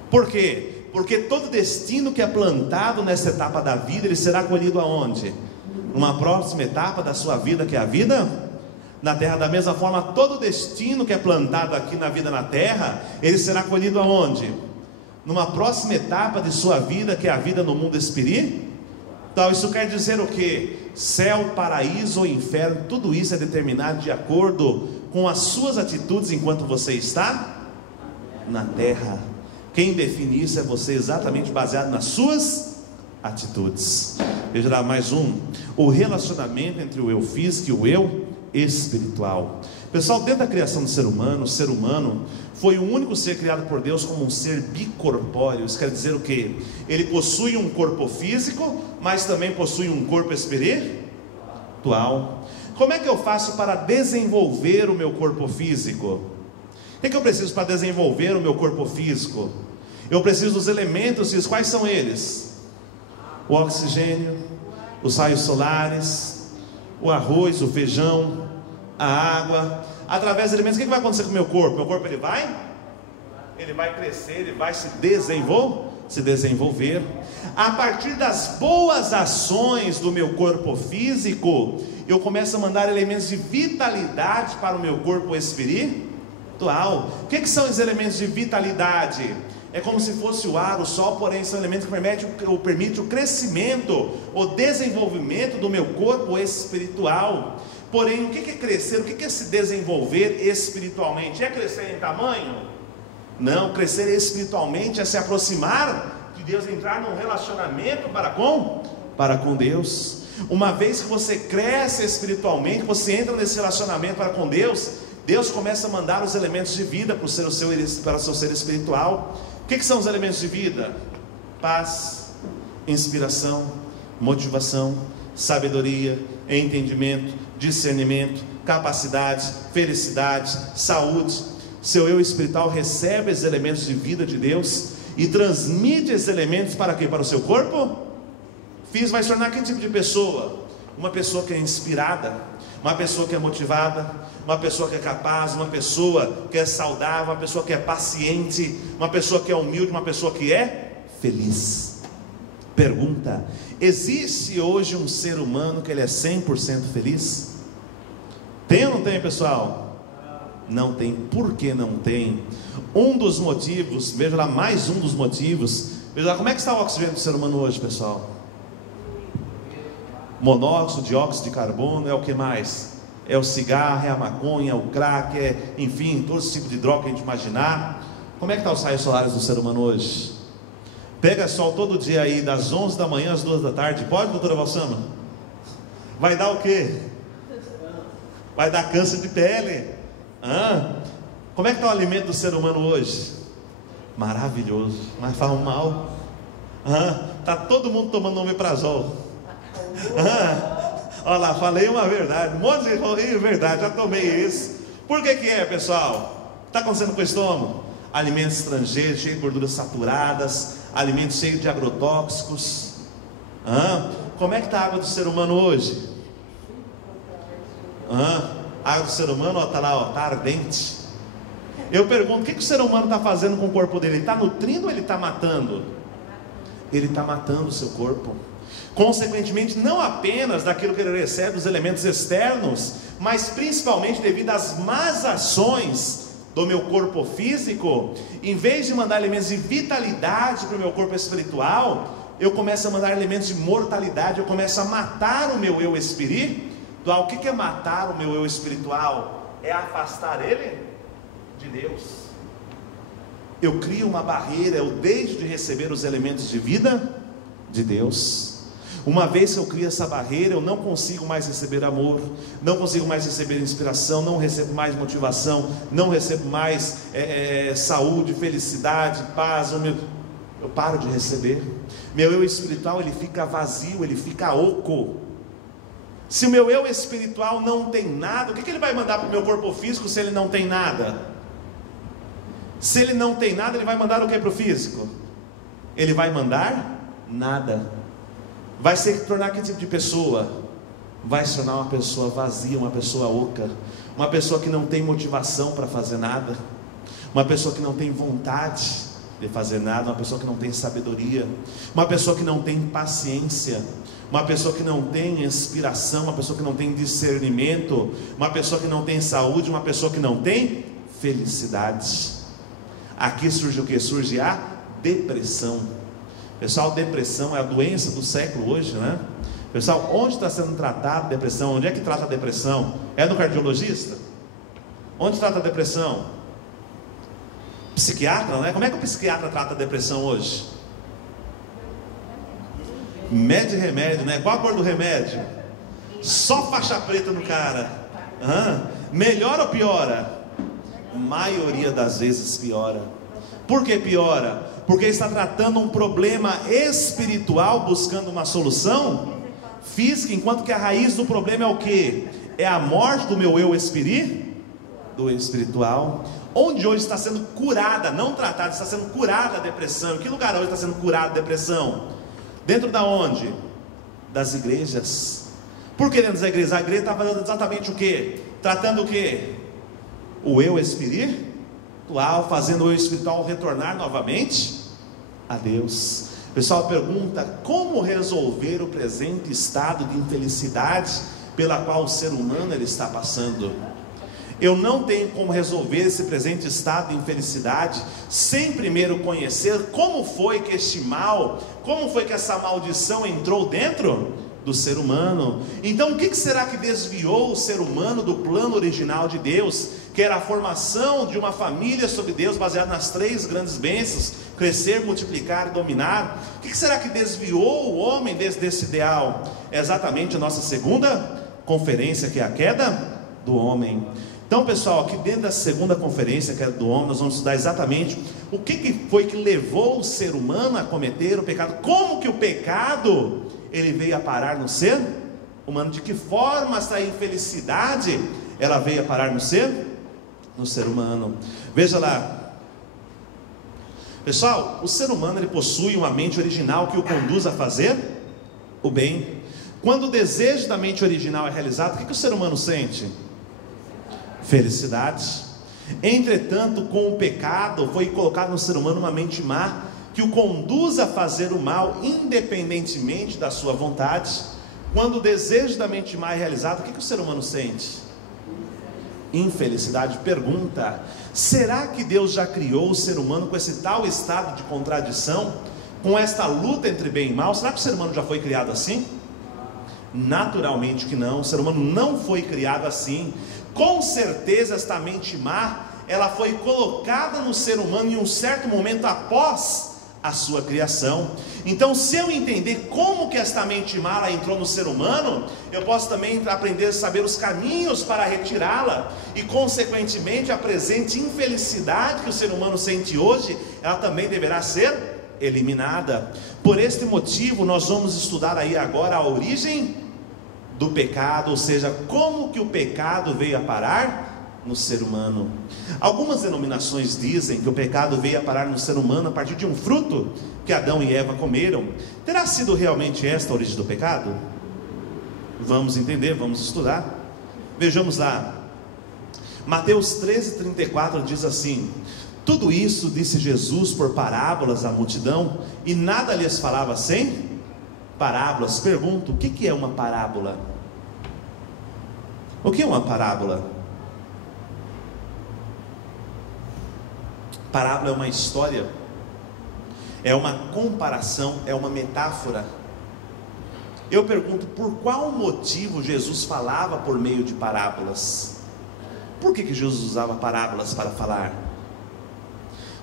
Por quê? Porque todo destino que é plantado nessa etapa da vida, ele será colhido aonde? Numa próxima etapa da sua vida, que é a vida na terra. Da mesma forma, todo destino que é plantado aqui na vida na terra, ele será colhido aonde? Numa próxima etapa de sua vida, que é a vida no mundo espiritual. Então isso quer dizer o quê? Céu, paraíso ou inferno, tudo isso é determinado de acordo com as suas atitudes enquanto você está na terra. Quem define isso é você, exatamente baseado nas suas atitudes. Veja lá mais um: o relacionamento entre o eu físico e o eu espiritual. Pessoal, dentro da criação do ser humano, o ser humano foi o único ser criado por Deus como um ser bicorpóreo. Isso quer dizer o quê? Ele possui um corpo físico, mas também possui um corpo espiritual. Como é que eu faço para desenvolver o meu corpo físico? O que eu preciso para desenvolver o meu corpo físico? Eu preciso dos elementos físicos. Quais são eles? O oxigênio, os raios solares, o arroz, o feijão, a água. Através dos elementos, o que vai acontecer com o meu corpo? Meu corpo ele vai crescer, ele vai se desenvolver. A partir das boas ações do meu corpo físico, eu começo a mandar elementos de vitalidade para o meu corpo espiritual. O que são os elementos de vitalidade? É como se fosse o ar, o sol, porém são elementos que permitem o crescimento, o desenvolvimento do meu corpo espiritual. Porém, o que é crescer? O que é se desenvolver espiritualmente? É crescer em tamanho? Não, crescer espiritualmente é se aproximar de Deus, entrar num relacionamento para com Deus. Uma vez que você cresce espiritualmente, você entra nesse relacionamento para com Deus, Deus começa a mandar os elementos de vida para o seu ser espiritual. O que são os elementos de vida? Paz, inspiração, motivação, sabedoria, entendimento, discernimento, capacidade, felicidade, saúde. Seu eu espiritual recebe esses elementos de vida de Deus e transmite esses elementos para quê? Para o seu corpo? Vai se tornar que tipo de pessoa? Uma pessoa que é inspirada, uma pessoa que é motivada, uma pessoa que é capaz, uma pessoa que é saudável, uma pessoa que é paciente, uma pessoa que é humilde, uma pessoa que é feliz. Pergunta: existe hoje um ser humano que ele é 100% feliz? Tem ou não tem, pessoal? Não tem. Por que não tem? Um dos motivos, veja lá, mais um dos motivos. Veja lá, como é que está o oxigênio do ser humano hoje, pessoal? Monóxido, dióxido de carbono, é o que mais? É o cigarro, é a maconha, é o crack, enfim, todo esse tipo de droga que a gente imaginar. Como é que está os raios solares do ser humano hoje? Pega sol todo dia aí, das 11 da manhã às 2 da tarde, pode, doutora Valsama? Vai dar o quê? Vai dar câncer de pele. Como é que está o alimento do ser humano hoje? Maravilhoso, mas faz mal. Está todo mundo tomando omeprazol. Olha lá, falei uma verdade. Um monte de gente falou, verdade, já tomei isso. Por que é, pessoal? Está acontecendo com o estômago? Alimentos estrangeiros, cheios de gorduras saturadas, alimentos cheios de agrotóxicos. Como é que está a água do ser humano hoje? A água do ser humano está lá, está ardente. Eu pergunto, o que o ser humano está fazendo com o corpo dele? Ele está nutrindo ou ele está matando? Ele está matando o seu corpo. Consequentemente, não apenas daquilo que ele recebe dos elementos externos, mas principalmente devido às más ações do meu corpo físico. Em vez de mandar elementos de vitalidade para o meu corpo espiritual, eu começo a mandar elementos de mortalidade. Eu começo a matar o meu eu espiritual. O que é matar o meu eu espiritual? É afastar ele de Deus. Eu crio uma barreira, eu deixo de receber os elementos de vida de Deus. Uma vez que eu crio essa barreira, eu não consigo mais receber amor, não consigo mais receber inspiração, não recebo mais motivação, não recebo mais saúde, felicidade, paz. Eu paro de receber. Meu eu espiritual, ele fica vazio, ele fica oco. Se o meu eu espiritual não tem nada, o que ele vai mandar para o meu corpo físico se ele não tem nada? Se ele não tem nada, ele vai mandar o que para o físico? Ele vai mandar nada. Vai se tornar que tipo de pessoa? Vai se tornar uma pessoa vazia, uma pessoa oca, uma pessoa que não tem motivação para fazer nada, uma pessoa que não tem vontade de fazer nada, uma pessoa que não tem sabedoria, uma pessoa que não tem paciência, uma pessoa que não tem inspiração, uma pessoa que não tem discernimento, uma pessoa que não tem saúde, uma pessoa que não tem felicidade. Aqui surge o que? Surge a depressão. Pessoal, depressão é a doença do século hoje, né? Pessoal, onde está sendo tratada a depressão? Onde é que trata a depressão? É no cardiologista? Onde trata a depressão? Psiquiatra, né? Como é que o psiquiatra trata a depressão hoje? Mede remédio, né? Qual a cor do remédio? Só faixa preta no cara. Melhora ou piora? Maioria das vezes piora. Por que piora? Porque está tratando um problema espiritual, buscando uma solução física, enquanto que a raiz do problema é o que? É a morte do meu eu espiritual. Onde hoje está sendo curada, não tratada, está sendo curada a depressão. Em que lugar hoje está sendo curada a depressão? Dentro da onde? Das igrejas. Por que dentro das igrejas? A igreja está fazendo exatamente o que? Tratando o que? O eu espiritual, fazendo o eu espiritual retornar novamente a Deus. O pessoal pergunta: como resolver o presente estado de infelicidade pela qual o ser humano ele está passando? Eu não tenho como resolver esse presente estado de infelicidade sem primeiro conhecer como foi que este mal, como foi que essa maldição entrou dentro do ser humano. Então o que será que desviou o ser humano do plano original de Deus, que era a formação de uma família sob Deus, baseada nas 3 grandes bênçãos: crescer, multiplicar e dominar? O que será que desviou o homem desse ideal? É exatamente a nossa segunda conferência, que é a queda do homem. Então Então, pessoal, aqui dentro da segunda conferência, que é do homem, nós vamos estudar exatamente o que foi que levou o ser humano a cometer o pecado. Como que o pecado, ele veio a parar no ser humano? De que forma essa infelicidade, ela veio a parar no ser humano? Veja lá, pessoal, o ser humano, ele possui uma mente original que o conduz a fazer o bem. Quando o desejo da mente original é realizado, o que o ser humano sente? Felicidade. Entretanto, com o pecado, foi colocado no ser humano uma mente má, que o conduz a fazer o mal, independentemente da sua vontade. Quando o desejo da mente má é realizado, o que o ser humano sente? Infelicidade. Pergunta: será que Deus já criou o ser humano com esse tal estado de contradição, com esta luta entre bem e mal? Será que o ser humano já foi criado assim? Naturalmente que não. O ser humano não foi criado assim. Com certeza esta mente má, ela foi colocada no ser humano em um certo momento após a sua criação. Então, se eu entender como que esta mente má ela entrou no ser humano, eu posso também aprender a saber os caminhos para retirá-la, e consequentemente a presente infelicidade que o ser humano sente hoje, ela também deverá ser eliminada. Por este motivo, nós vamos estudar aí agora a origem do pecado, ou seja, como que o pecado veio a parar no ser humano. Algumas denominações dizem que o pecado veio a parar no ser humano a partir de um fruto que Adão e Eva comeram. Terá sido realmente esta a origem do pecado? Vamos entender, vamos estudar. Vejamos lá, Mateus 13:34 diz assim: tudo isso disse Jesus por parábolas à multidão, e nada lhes falava sem parábolas. Pergunto, o que é uma parábola? O que é uma parábola? Parábola é uma história, é uma comparação, é uma metáfora. Eu pergunto, por qual motivo Jesus falava por meio de parábolas? Por que Jesus usava parábolas para falar?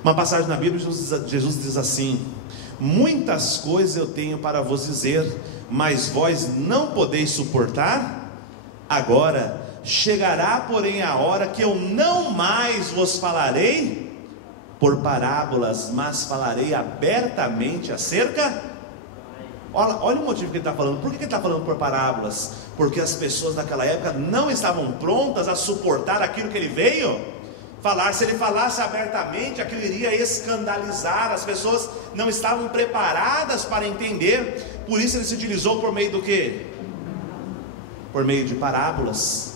Uma passagem na Bíblia, Jesus diz assim: muitas coisas eu tenho para vos dizer, mas vós não podeis suportar. Agora chegará, porém, a hora que eu não mais vos falarei por parábolas, mas falarei abertamente acerca. Olha o motivo que ele está falando. Por que ele está falando por parábolas? Porque as pessoas daquela época não estavam prontas a suportar aquilo que ele veio falar. Se ele falasse abertamente, aquilo iria escandalizar. As pessoas não estavam preparadas para entender. Por isso ele se utilizou por meio do quê? Por meio de parábolas.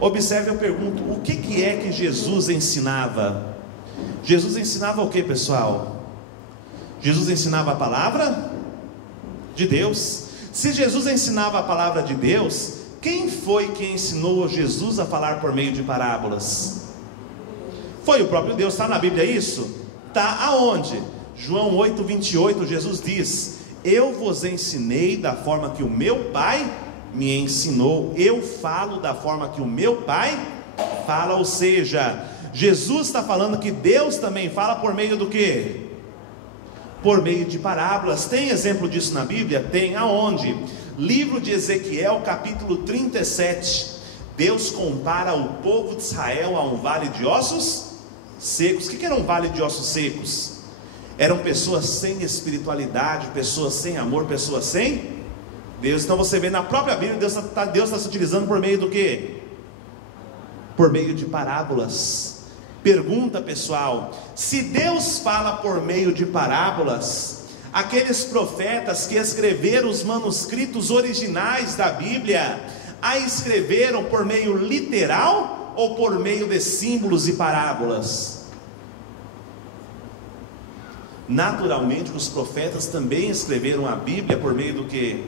Observe, eu pergunto, o que é que Jesus ensinava? Jesus ensinava o que, pessoal? Jesus ensinava a palavra de Deus. Se Jesus ensinava a palavra de Deus, quem foi que ensinou Jesus a falar por meio de parábolas? Foi o próprio Deus. Está na Bíblia isso? Está aonde? João 8:28, Jesus diz: eu vos ensinei da forma que o meu Pai me ensinou. Eu falo da forma que o meu Pai fala. Ou seja, Jesus está falando que Deus também fala por meio do quê? Por meio de parábolas. Tem exemplo disso na Bíblia? Tem. Aonde? Livro de Ezequiel, capítulo 37. Deus compara o povo de Israel a um vale de ossos secos. O que era um vale de ossos secos? Eram pessoas sem espiritualidade, pessoas sem amor, pessoas sem Deus. Então você vê na própria Bíblia, Deus está se utilizando por meio do quê? Por meio de parábolas. Pergunta, pessoal: se Deus fala por meio de parábolas, aqueles profetas que escreveram os manuscritos originais da Bíblia, a escreveram por meio literal ou por meio de símbolos e parábolas? Naturalmente os profetas também escreveram a Bíblia por meio do quê?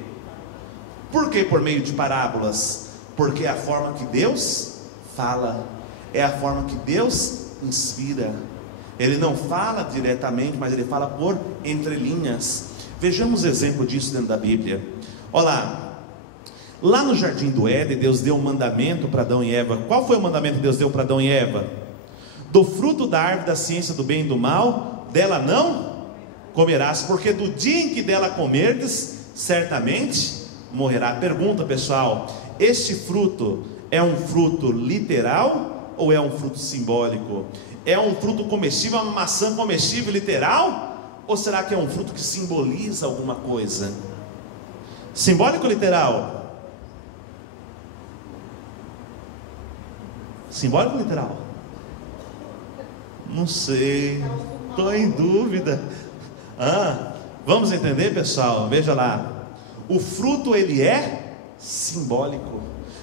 Por que por meio de parábolas? Porque é a forma que Deus fala, é a forma que Deus inspira. Ele não fala diretamente, mas ele fala por entrelinhas. Vejamos exemplo disso dentro da Bíblia. Olha lá no jardim do Éden, Deus deu um mandamento para Adão e Eva. Qual foi o mandamento que Deus deu para Adão e Eva? Do fruto da árvore da ciência do bem e do mal, dela não comerás, porque do dia em que dela comerdes, certamente morrerá. Pergunta, pessoal: este fruto é um fruto literal ou é um fruto simbólico? É um fruto comestível, uma maçã comestível literal? Ou será que é um fruto que simboliza alguma coisa? Simbólico ou literal? Simbólico ou literal? Não sei, estou em dúvida. Vamos entender, pessoal? Veja lá. O fruto ele é simbólico.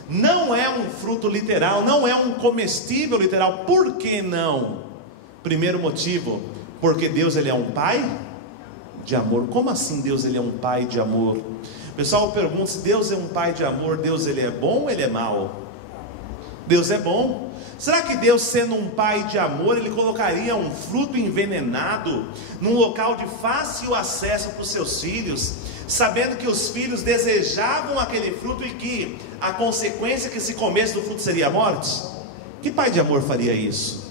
Não é um fruto literal, não é um comestível literal. Por que não? Primeiro motivo, porque Deus ele é um pai de amor. Como assim Deus ele é um pai de amor? Pessoal, eu pergunto, se Deus é um pai de amor, Deus ele é bom ou ele é mau? Deus é bom. Será que Deus, sendo um pai de amor, ele colocaria um fruto envenenado num local de fácil acesso para os seus filhos, sabendo que os filhos desejavam aquele fruto e que a consequência que se comesse do fruto seria a morte? Que pai de amor faria isso?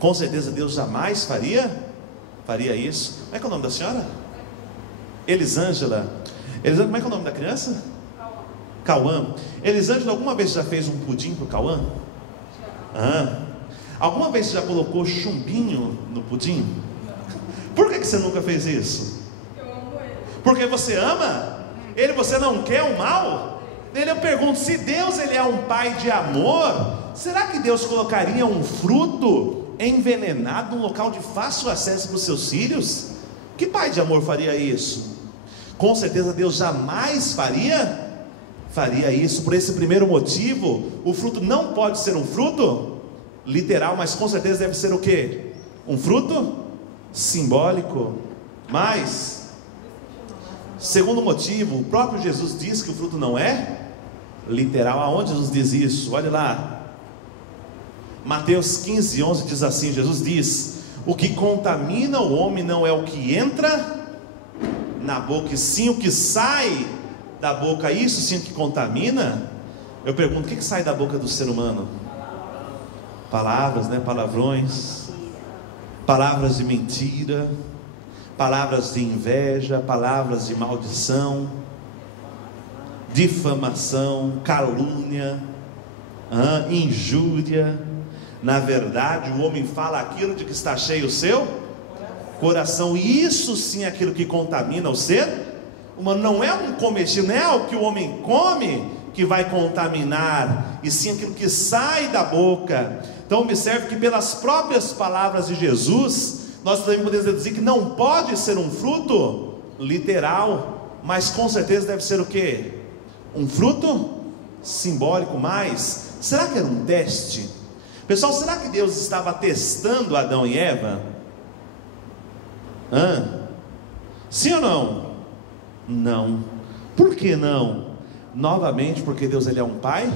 Com certeza Deus jamais faria isso. Como é que é o nome da senhora? Elisângela. Como é que é o nome da criança? Cauã. Elisângela, alguma vez já fez um pudim para o Cauã? Alguma vez você já colocou chumbinho no pudim? Por que você nunca fez isso? Eu amo ele. Porque você ama ele, você não quer o mal dele. Eu pergunto, se Deus ele é um pai de amor, será que Deus colocaria um fruto envenenado num local de fácil acesso para os seus filhos? Que pai de amor faria isso? Com certeza Deus jamais faria isso. Por esse primeiro motivo, o fruto não pode ser um fruto literal, mas com certeza deve ser o quê? Um fruto simbólico. Mas, segundo motivo, o próprio Jesus diz que o fruto não é literal. Aonde Jesus diz isso? Olha lá, Mateus 15, 11 diz assim, Jesus diz: o que contamina o homem não é o que entra na boca, e sim o que sai da boca. Isso sim que contamina. Eu pergunto, o que sai da boca do ser humano? Palavras, né? Palavrões, palavras de mentira, palavras de inveja, palavras de maldição, difamação, calúnia, injúria. Na verdade, o homem fala aquilo de que está cheio o seu coração. E isso sim é aquilo que contamina o ser humano. Não é um comestível, não é o que o homem come que vai contaminar, e sim aquilo que sai da boca. Então observe que pelas próprias palavras de Jesus, nós também podemos deduzir que não pode ser um fruto literal, mas com certeza deve ser o quê? Um fruto simbólico. Mas será que era um teste? Pessoal, será que Deus estava testando Adão e Eva? Sim ou não? Não. Por que não? Novamente, porque Deus ele é um pai?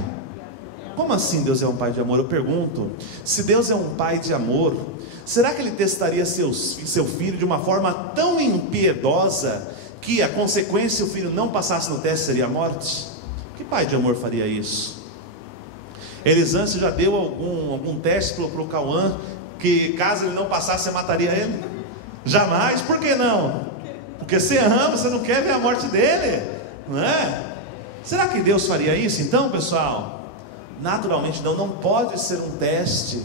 Como assim Deus é um pai de amor? Eu pergunto, se Deus é um pai de amor, será que ele testaria seu filho de uma forma tão impiedosa que a consequência, se o filho não passasse no teste, seria a morte? Que pai de amor faria isso? Elisângela já deu algum teste para o Cauã, que caso ele não passasse, você mataria ele? Jamais. Por que não? Porque você ama, você não quer ver a morte dele, não é? Será que Deus faria isso então, pessoal? Naturalmente não pode ser um teste.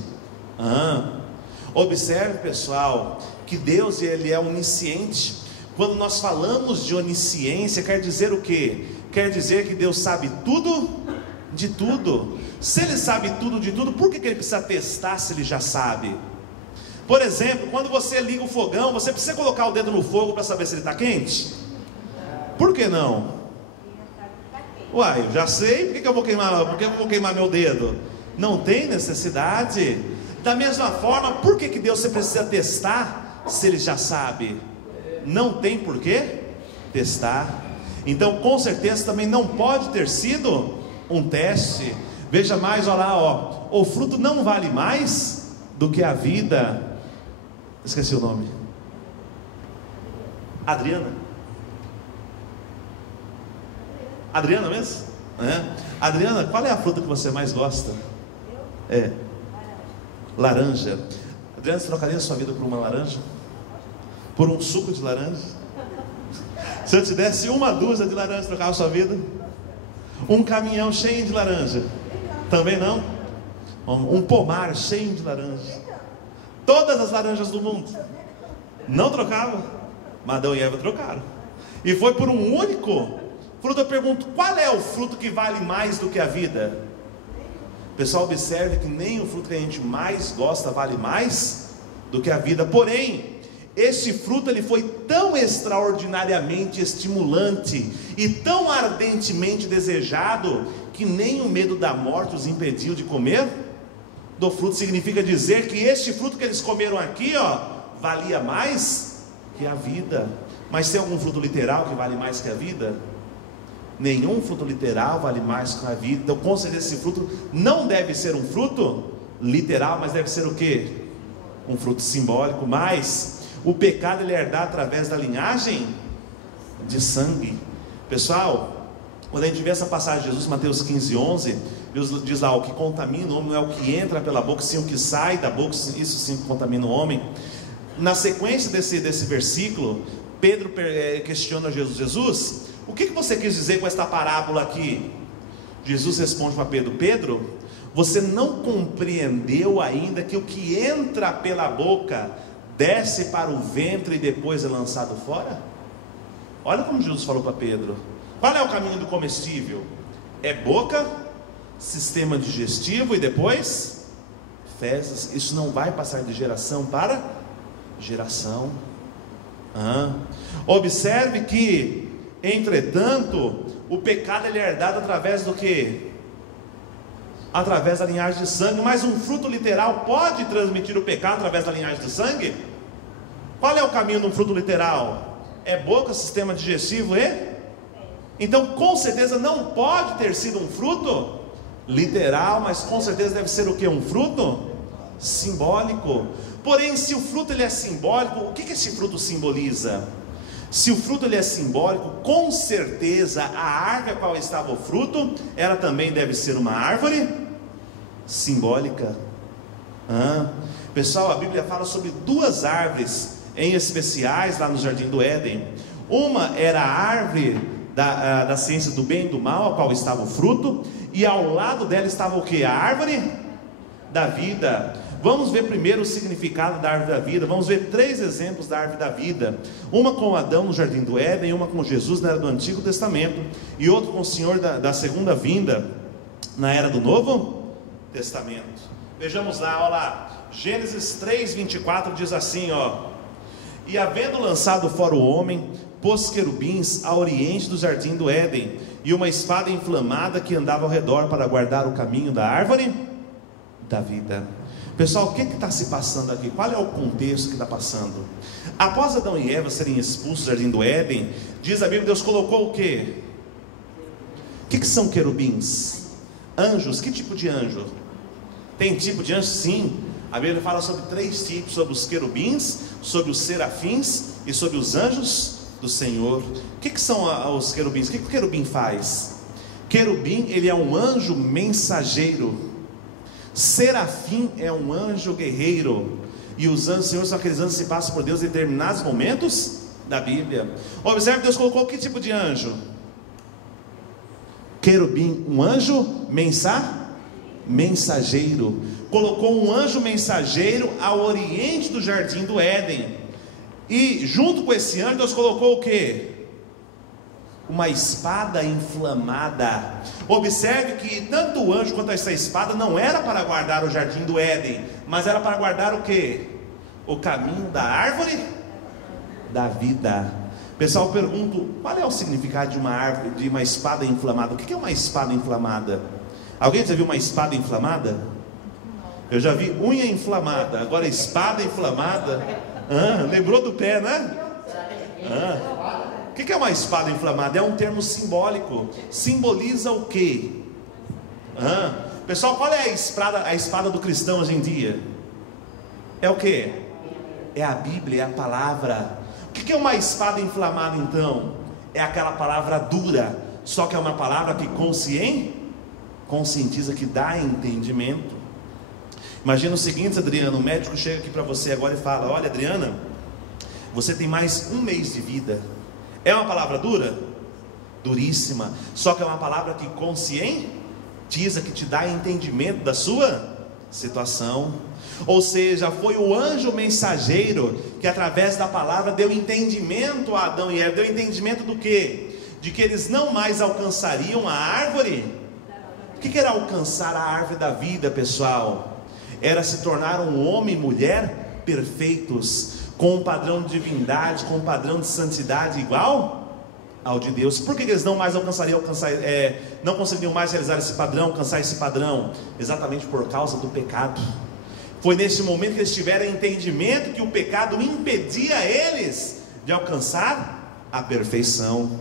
Observe, pessoal, que Deus ele é onisciente. Quando nós falamos de onisciência, quer dizer o quê? Quer dizer que Deus sabe tudo de tudo. Se ele sabe tudo de tudo, por que ele precisa testar se ele já sabe? Por exemplo, quando você liga o fogão, você precisa colocar o dedo no fogo para saber se ele está quente? Por que não? Uai, eu já sei, por que eu vou queimar meu dedo? Não tem necessidade. Da mesma forma, por que Deus você precisa testar se ele já sabe? Não tem por que testar. Então com certeza também não pode ter sido um teste. Veja mais, olha lá, o fruto não vale mais do que a vida. Esqueci o nome. Adriana mesmo? Adriana, qual é a fruta que você mais gosta? Laranja. Adriana, você trocaria a sua vida por uma laranja? Por um suco de laranja? Se eu te desse uma dúzia de laranja, trocava a sua vida? Um caminhão cheio de laranja? Também não. Um pomar cheio de laranja. Todas as laranjas do mundo. Não trocava. Mas Adão e Eva trocaram. E foi por um único fruto. Eu pergunto, qual é o fruto que vale mais do que a vida? Pessoal, observe que nem o fruto que a gente mais gosta vale mais do que a vida. Porém, esse fruto ele foi tão extraordinariamente estimulante e tão ardentemente desejado que nem o medo da morte os impediu de comer do fruto. Significa dizer que este fruto que eles comeram aqui, valia mais que a vida. Mas tem algum fruto literal que vale mais que a vida? Nenhum fruto literal vale mais que a vida. Então, com certeza, esse fruto não deve ser um fruto literal, mas deve ser o quê? Um fruto simbólico. Mas o pecado ele é herdado através da linhagem de sangue. Pessoal, quando a gente vê essa passagem de Jesus, Mateus 15:11, Deus diz lá: o que contamina o homem não é o que entra pela boca, sim o que sai da boca, isso sim contamina o homem. Na sequência desse versículo, Pedro questiona Jesus: o que você quis dizer com esta parábola aqui? Jesus responde para Pedro: Pedro, você não compreendeu ainda que o que entra pela boca desce para o ventre e depois é lançado fora? Olha como Jesus falou para Pedro. Qual é o caminho do comestível? É boca, sistema digestivo e depois fezes. Isso não vai passar de geração para geração. Observe que, entretanto, o pecado ele é herdado através do que? Através da linhagem de sangue. Mas um fruto literal pode transmitir o pecado através da linhagem de sangue? Qual é o caminho de um fruto literal? É boca, sistema digestivo e... Então, com certeza não pode ter sido um fruto literal, mas com certeza deve ser o que? Um fruto simbólico. Porém, se o fruto ele é simbólico, o que esse fruto simboliza? Se o fruto ele é simbólico, com certeza a árvore a qual estava o fruto, ela também deve ser uma árvore simbólica. Pessoal, a Bíblia fala sobre duas árvores em especiais lá no Jardim do Éden. Uma era a árvore da ciência do bem e do mal, a qual estava o fruto, e ao lado dela estava o que? A árvore da vida. Vamos ver primeiro o significado da árvore da vida. Vamos ver 3 exemplos da árvore da vida. Uma com Adão no Jardim do Éden, uma com Jesus na era do Antigo Testamento, e outra com o Senhor da segunda vinda na era do Novo Testamento. Vejamos lá, olha lá, Gênesis 3:24 diz assim, e havendo lançado fora o homem, pôs querubins a oriente do jardim do Éden, e uma espada inflamada que andava ao redor para guardar o caminho da árvore da vida. Pessoal, o que está se passando aqui? Qual é o contexto que está passando? Após Adão e Eva serem expulsos do jardim do Éden, diz a Bíblia, Deus colocou o quê? O que são querubins? Anjos. Que tipo de anjo? Tem tipo de anjo? Sim. A Bíblia fala sobre 3 tipos: sobre os querubins, sobre os serafins e sobre os anjos do Senhor. O que são os querubins? O que o querubim faz? Querubim, ele é um anjo mensageiro. Serafim é um anjo guerreiro. E os anjos do Senhor são aqueles anjos que se passam por Deus em determinados momentos da Bíblia. Observe, Deus colocou que tipo de anjo? Querubim, um anjo mensageiro. Colocou um anjo mensageiro ao oriente do jardim do Éden. E junto com esse anjo, Deus colocou o que? Uma espada inflamada. Observe que tanto o anjo quanto essa espada não era para guardar o jardim do Éden, mas era para guardar o que? O caminho da árvore da vida. Pessoal, eu pergunto, qual é o significado de uma árvore, de uma espada inflamada? O que é uma espada inflamada? Alguém já viu uma espada inflamada? Eu já vi unha inflamada, agora espada inflamada. Lembrou do pé, né? O que é uma espada inflamada? É um termo simbólico. Simboliza o quê? Pessoal, qual é a espada do cristão hoje em dia? É o quê? É a Bíblia, é a palavra. O que é uma espada inflamada então? É aquela palavra dura, só que é uma palavra que conscientiza, que dá entendimento. Imagina o seguinte, Adriana, o médico chega aqui para você agora e fala: olha, Adriana, você tem mais 1 mês de vida. É uma palavra dura? Duríssima. Só que é uma palavra que diz a que te dá entendimento da sua situação. Ou seja, foi o anjo mensageiro que através da palavra deu entendimento a Adão e Eva. Deu entendimento do quê? De que eles não mais alcançariam a árvore. O que era alcançar a árvore da vida, pessoal? Era se tornar um homem e mulher perfeitos, com um padrão de divindade, com um padrão de santidade igual ao de Deus. Por que eles não mais não conseguiriam mais realizar esse padrão, alcançar esse padrão? Exatamente por causa do pecado. Foi nesse momento que eles tiveram entendimento que o pecado impedia eles de alcançar a perfeição.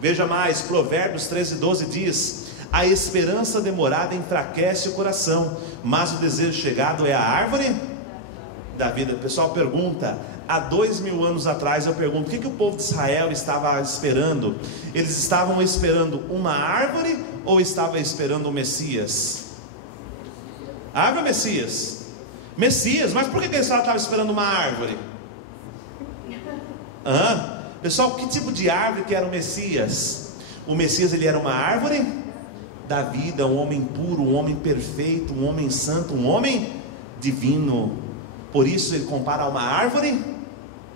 Veja mais, Provérbios 13:12 diz: a esperança demorada enfraquece o coração, mas o desejo chegado é a árvore da vida. O pessoal pergunta, há 2000 anos atrás eu pergunto, o que o povo de Israel estava esperando? Eles estavam esperando uma árvore ou estavam esperando o Messias? Árvore ou Messias? Messias, mas por que eles estavam esperando uma árvore? Pessoal, que tipo de árvore que era o Messias? O Messias, ele era uma árvore da vida, um homem puro, um homem perfeito, um homem santo, um homem divino. Por isso ele compara a uma árvore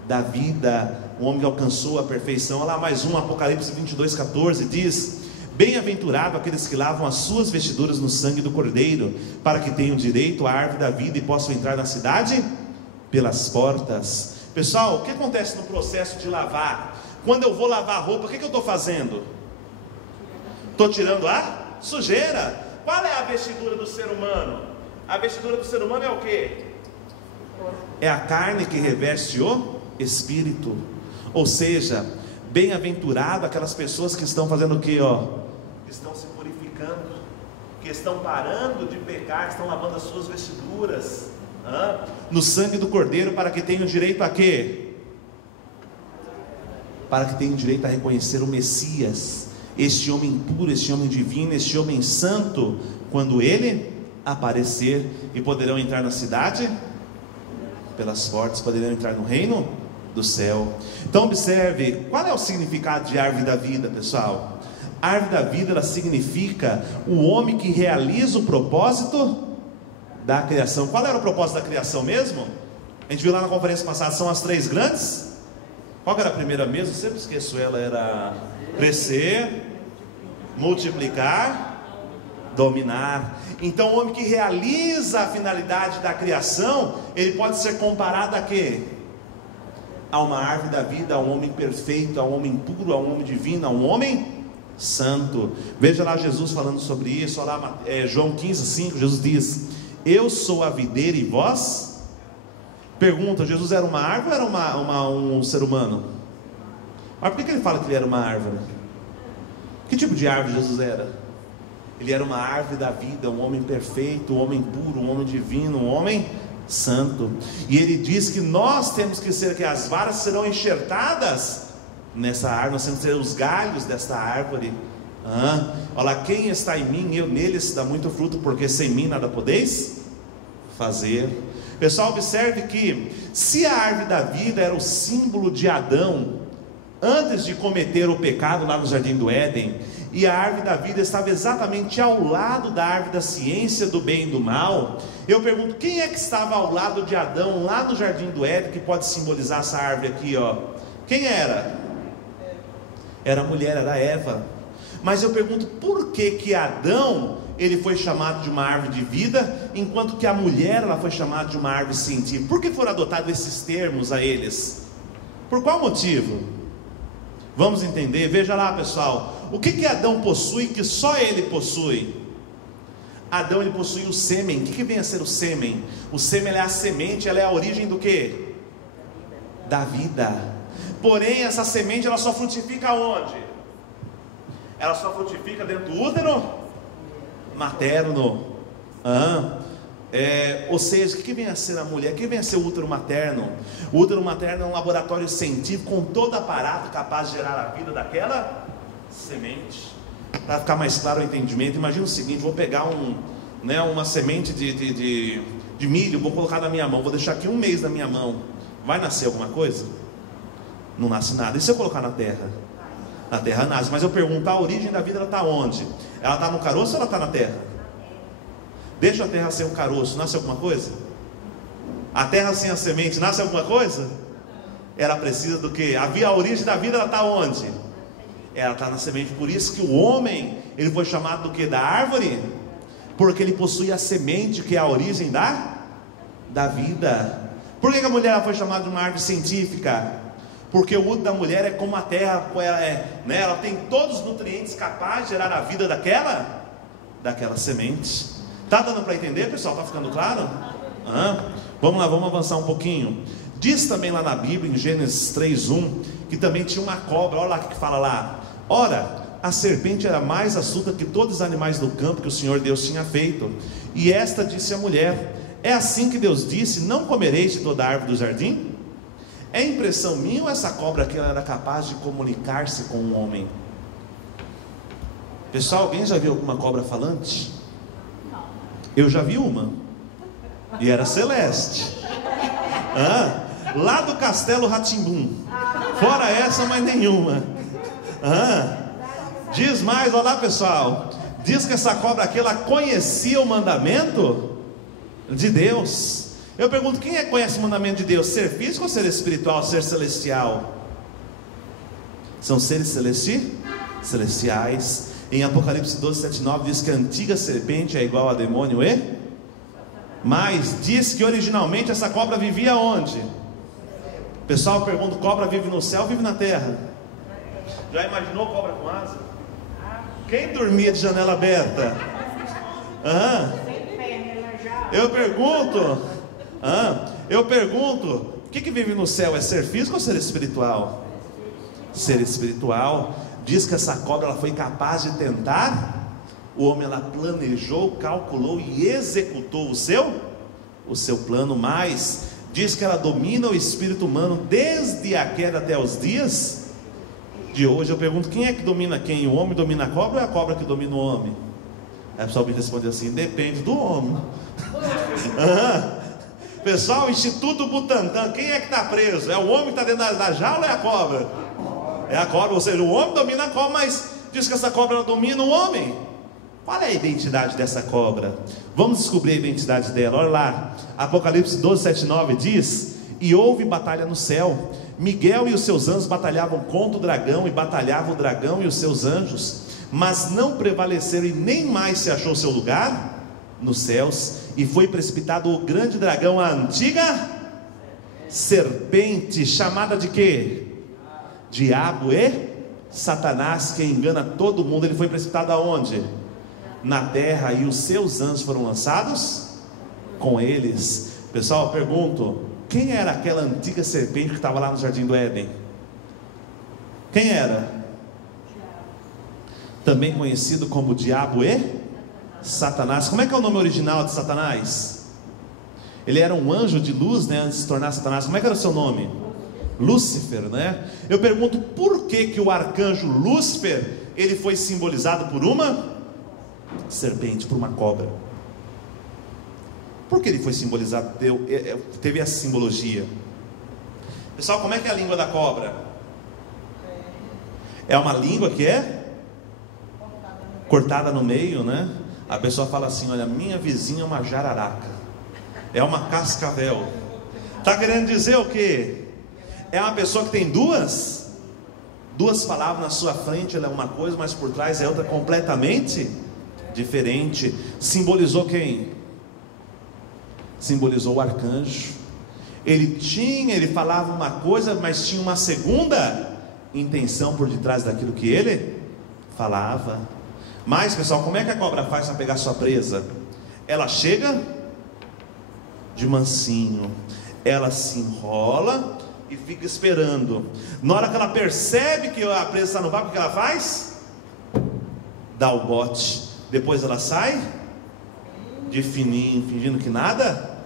da vida, um homem que alcançou a perfeição. Olha lá mais um, Apocalipse 22:14 diz: bem-aventurado aqueles que lavam as suas vestiduras no sangue do Cordeiro, para que tenham direito à árvore da vida e possam entrar na cidade pelas portas. Pessoal, o que acontece no processo de lavar? Quando eu vou lavar roupa, o que eu estou fazendo? Estou tirando a sujeira. Qual é a vestidura do ser humano? A vestidura do ser humano é o quê? É a carne que reveste o espírito. Ou seja, bem-aventurado aquelas pessoas que estão fazendo o quê? Que estão se purificando, que estão parando de pecar, estão lavando as suas vestiduras no sangue do Cordeiro, para que tenham direito a quê? Para que tenham direito a reconhecer o Messias, este homem puro, este homem divino, este homem santo, quando ele aparecer, e poderão entrar na cidade pelas portas, poderão entrar no reino do céu. Então observe, qual é o significado de árvore da vida, pessoal? A árvore da vida, ela significa o homem que realiza o propósito da criação. Qual era o propósito da criação mesmo? A gente viu lá na conferência passada, são as três grandes. Qual era a primeira mesmo? Eu sempre esqueço ela. Era crescer, multiplicar, dominar. Então o homem que realiza a finalidade da criação, ele pode ser comparado a quê? A uma árvore da vida, a um homem perfeito, a um homem puro, a um homem divino, a um homem santo. Veja lá Jesus falando sobre isso. Olha lá, João 15:5, Jesus diz: eu sou a videira e vós? Pergunta, Jesus era uma árvore ou era um ser humano? Mas por que ele fala que ele era uma árvore? Que tipo de árvore Jesus era? Ele era uma árvore da vida, um homem perfeito, um homem puro, um homem divino, um homem santo. E ele diz que nós temos que ser, que as varas serão enxertadas nessa árvore, nós temos que ser os galhos desta árvore. Olha, quem está em mim, eu nele, se dá muito fruto, porque sem mim nada podeis fazer. Pessoal, observe que se a árvore da vida era o símbolo de Adão antes de cometer o pecado lá no jardim do Éden, e a árvore da vida estava exatamente ao lado da árvore da ciência do bem e do mal, eu pergunto, quem é que estava ao lado de Adão lá no jardim do Éden, que pode simbolizar essa árvore aqui, quem era? Era a mulher, era Eva. Mas eu pergunto, por que Adão, ele foi chamado de uma árvore de vida, enquanto que a mulher, ela foi chamada de uma árvore científica? Por que foram adotados esses termos a eles? Por qual motivo? Vamos entender. Veja lá, pessoal, o que Adão possui que só ele possui? Adão, ele possui o sêmen. O que vem a ser o sêmen? O sêmen é a semente, ela é a origem do quê? Da vida. Porém, essa semente, ela só frutifica onde? Ela só frutifica dentro do útero materno. Ou seja, o que vem a ser a mulher? O que vem a ser o útero materno? O útero materno é um laboratório científico com todo aparato capaz de gerar a vida daquela semente. Para ficar mais claro o entendimento, imagina o seguinte: vou pegar uma semente de milho, vou colocar na minha mão, vou deixar aqui um mês na minha mão. Vai nascer alguma coisa? Não nasce nada. E se eu colocar na terra? Na terra nasce. Mas eu pergunto, a origem da vida, ela está onde? Ela está no caroço ou ela está na terra? Deixa a terra sem um caroço, nasce alguma coisa? A terra sem a semente, nasce alguma coisa? Ela precisa do quê? A origem da vida, ela está onde? Ela está na semente. Por isso que o homem, ele foi chamado do quê? Da árvore, porque ele possui a semente, que é a origem da vida. Por que a mulher ela foi chamada de uma árvore científica? Porque o útero da mulher é como a terra, ela tem todos os nutrientes capazes de gerar a vida daquela semente. Está dando para entender, pessoal? Está ficando claro? Vamos lá, vamos avançar um pouquinho. Diz também lá na Bíblia, em Gênesis 3:1, que também tinha uma cobra. Olha lá o que fala lá. Ora, a serpente era mais astuta que todos os animais do campo que o Senhor Deus tinha feito. E esta disse à mulher: é assim que Deus disse, não comereis de toda a árvore do jardim? É impressão minha ou essa cobra aqui ela era capaz de comunicar-se com um homem? Pessoal, alguém já viu alguma cobra falante? Eu já vi uma, e era celeste, lá do Castelo Rá-Tim-Bum. Fora essa, mas nenhuma. Diz mais, olha lá, pessoal. Diz que essa cobra aqui, ela conhecia o mandamento de Deus. Eu pergunto, quem conhece o mandamento de Deus? Ser físico ou ser espiritual, ser celestial? São seres celestiais. Em Apocalipse 12:7-9 diz que a antiga serpente é igual a demônio mas diz que originalmente essa cobra vivia onde? Pessoal, pergunta, cobra vive no céu ou vive na terra? Já imaginou cobra com asa? Quem dormia de janela aberta? Eu pergunto, o que vive no céu? É ser físico ou ser espiritual? Ser espiritual. Diz que essa cobra ela foi capaz de tentar. O homem ela planejou, calculou e executou o seu plano. Mas diz que ela domina o espírito humano desde a queda até os dias de hoje. Eu pergunto, quem é que domina quem? O homem domina a cobra ou é a cobra que domina o homem? Aí o pessoal me responde assim: depende do homem. Pessoal, o Instituto Butantan, quem é que está preso? É o homem que está dentro da jaula ou é a cobra? É a cobra, ou seja, o homem domina a cobra, mas diz que essa cobra ela domina o homem. Qual é a identidade dessa cobra? Vamos descobrir a identidade dela. Olha lá, Apocalipse 12:7-9 diz: e houve batalha no céu. Miguel e os seus anjos batalhavam contra o dragão, e batalhava o dragão e os seus anjos, mas não prevaleceram, e nem mais se achou seu lugar nos céus, e foi precipitado o grande dragão, a antiga serpente, chamada de quê? Diabo e Satanás, que engana todo mundo. Ele foi precipitado aonde? Na terra, e os seus anjos foram lançados com eles. Pessoal, eu pergunto, quem era aquela antiga serpente que estava lá no jardim do Éden? Quem era? Também conhecido como Diabo e Satanás. Como é que é o nome original de Satanás? Ele era um anjo de luz, né, antes de se tornar Satanás. Como é que era o seu nome? Lúcifer, né? Eu pergunto, por que o arcanjo Lúcifer, ele foi simbolizado por uma serpente, por uma cobra? Por que ele foi simbolizado? Teve essa simbologia. Pessoal, como é que é a língua da cobra? É uma língua que é cortada no meio, né? A pessoa fala assim: olha, minha vizinha é uma jararaca, é uma cascavel. Está querendo dizer o quê? É uma pessoa que tem duas palavras na sua frente, ela é uma coisa, mas por trás é outra completamente diferente. Simbolizou quem? Simbolizou o arcanjo. Ele falava uma coisa, mas tinha uma segunda intenção por detrás daquilo que ele falava. Mas, pessoal, como é que a cobra faz para pegar sua presa? Ela chega de mansinho, ela se enrola e fica esperando. Na hora que ela percebe que a presa está no vácuo, o que ela faz? Dá o bote. Depois ela sai de fininho, fingindo que nada.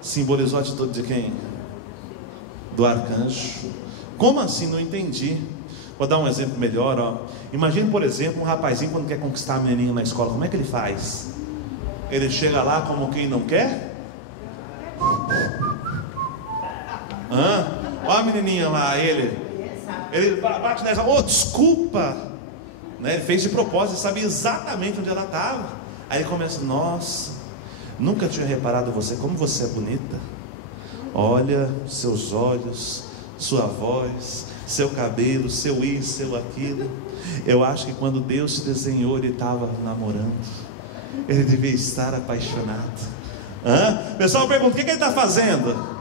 Simbolizou a atitude de quem? Do arcanjo. Como assim? Não entendi. Vou dar um exemplo melhor, ó. Imagine, por exemplo, um rapazinho quando quer conquistar a menininha na escola. Como é que ele faz? Ele chega lá como quem não quer? Olha a menininha lá, ele bate nessa, desculpa, né? Ele fez de propósito, ele sabia exatamente onde ela estava. Aí ele começa: nossa, nunca tinha reparado você, como você é bonita. Olha, seus olhos, sua voz, seu cabelo, seu isso, seu aquilo. Eu acho que quando Deus te desenhou, Ele estava namorando. Ele devia estar apaixonado. Pessoal pergunta: o que ele está fazendo?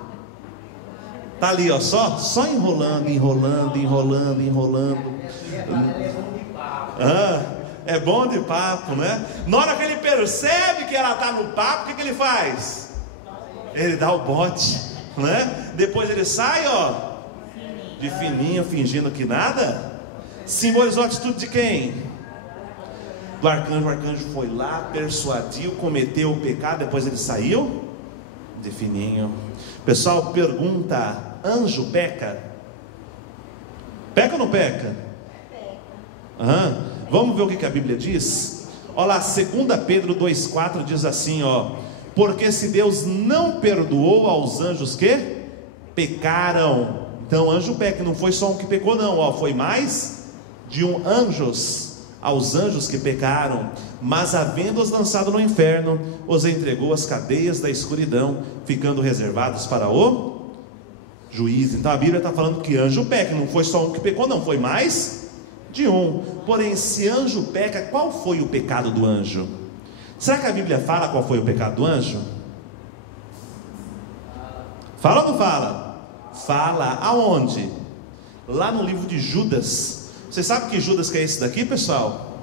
Está ali, ó, só enrolando. É bom de papo, né? Na hora que ele percebe que ela está no papo, o que ele faz? Ele dá o bote, né? Depois ele sai, ó, de fininho, fingindo que nada. Simbolizou a atitude de quem? Do arcanjo. O arcanjo foi lá, persuadiu, cometeu o pecado, depois ele saiu de fininho. Pessoal pergunta: anjo peca? Peca ou não peca? Vamos ver o que a Bíblia diz? Olha lá, 2 Pedro 2,4 diz assim, ó: porque se Deus não perdoou aos anjos que pecaram. Então anjo peca, não foi só um que pecou não, ó, foi mais de anjos, aos anjos que pecaram, mas havendo-os lançado no inferno, os entregou às cadeias da escuridão, ficando reservados para o juízo. Então a Bíblia está falando que anjo peca, não foi só um que pecou não, foi mais de um. Porém, se anjo peca, qual foi o pecado do anjo? Será que a Bíblia fala qual foi o pecado do anjo? Fala ou não fala? Fala. Aonde? Lá no livro de Judas. Você sabe que Judas que é esse daqui, pessoal?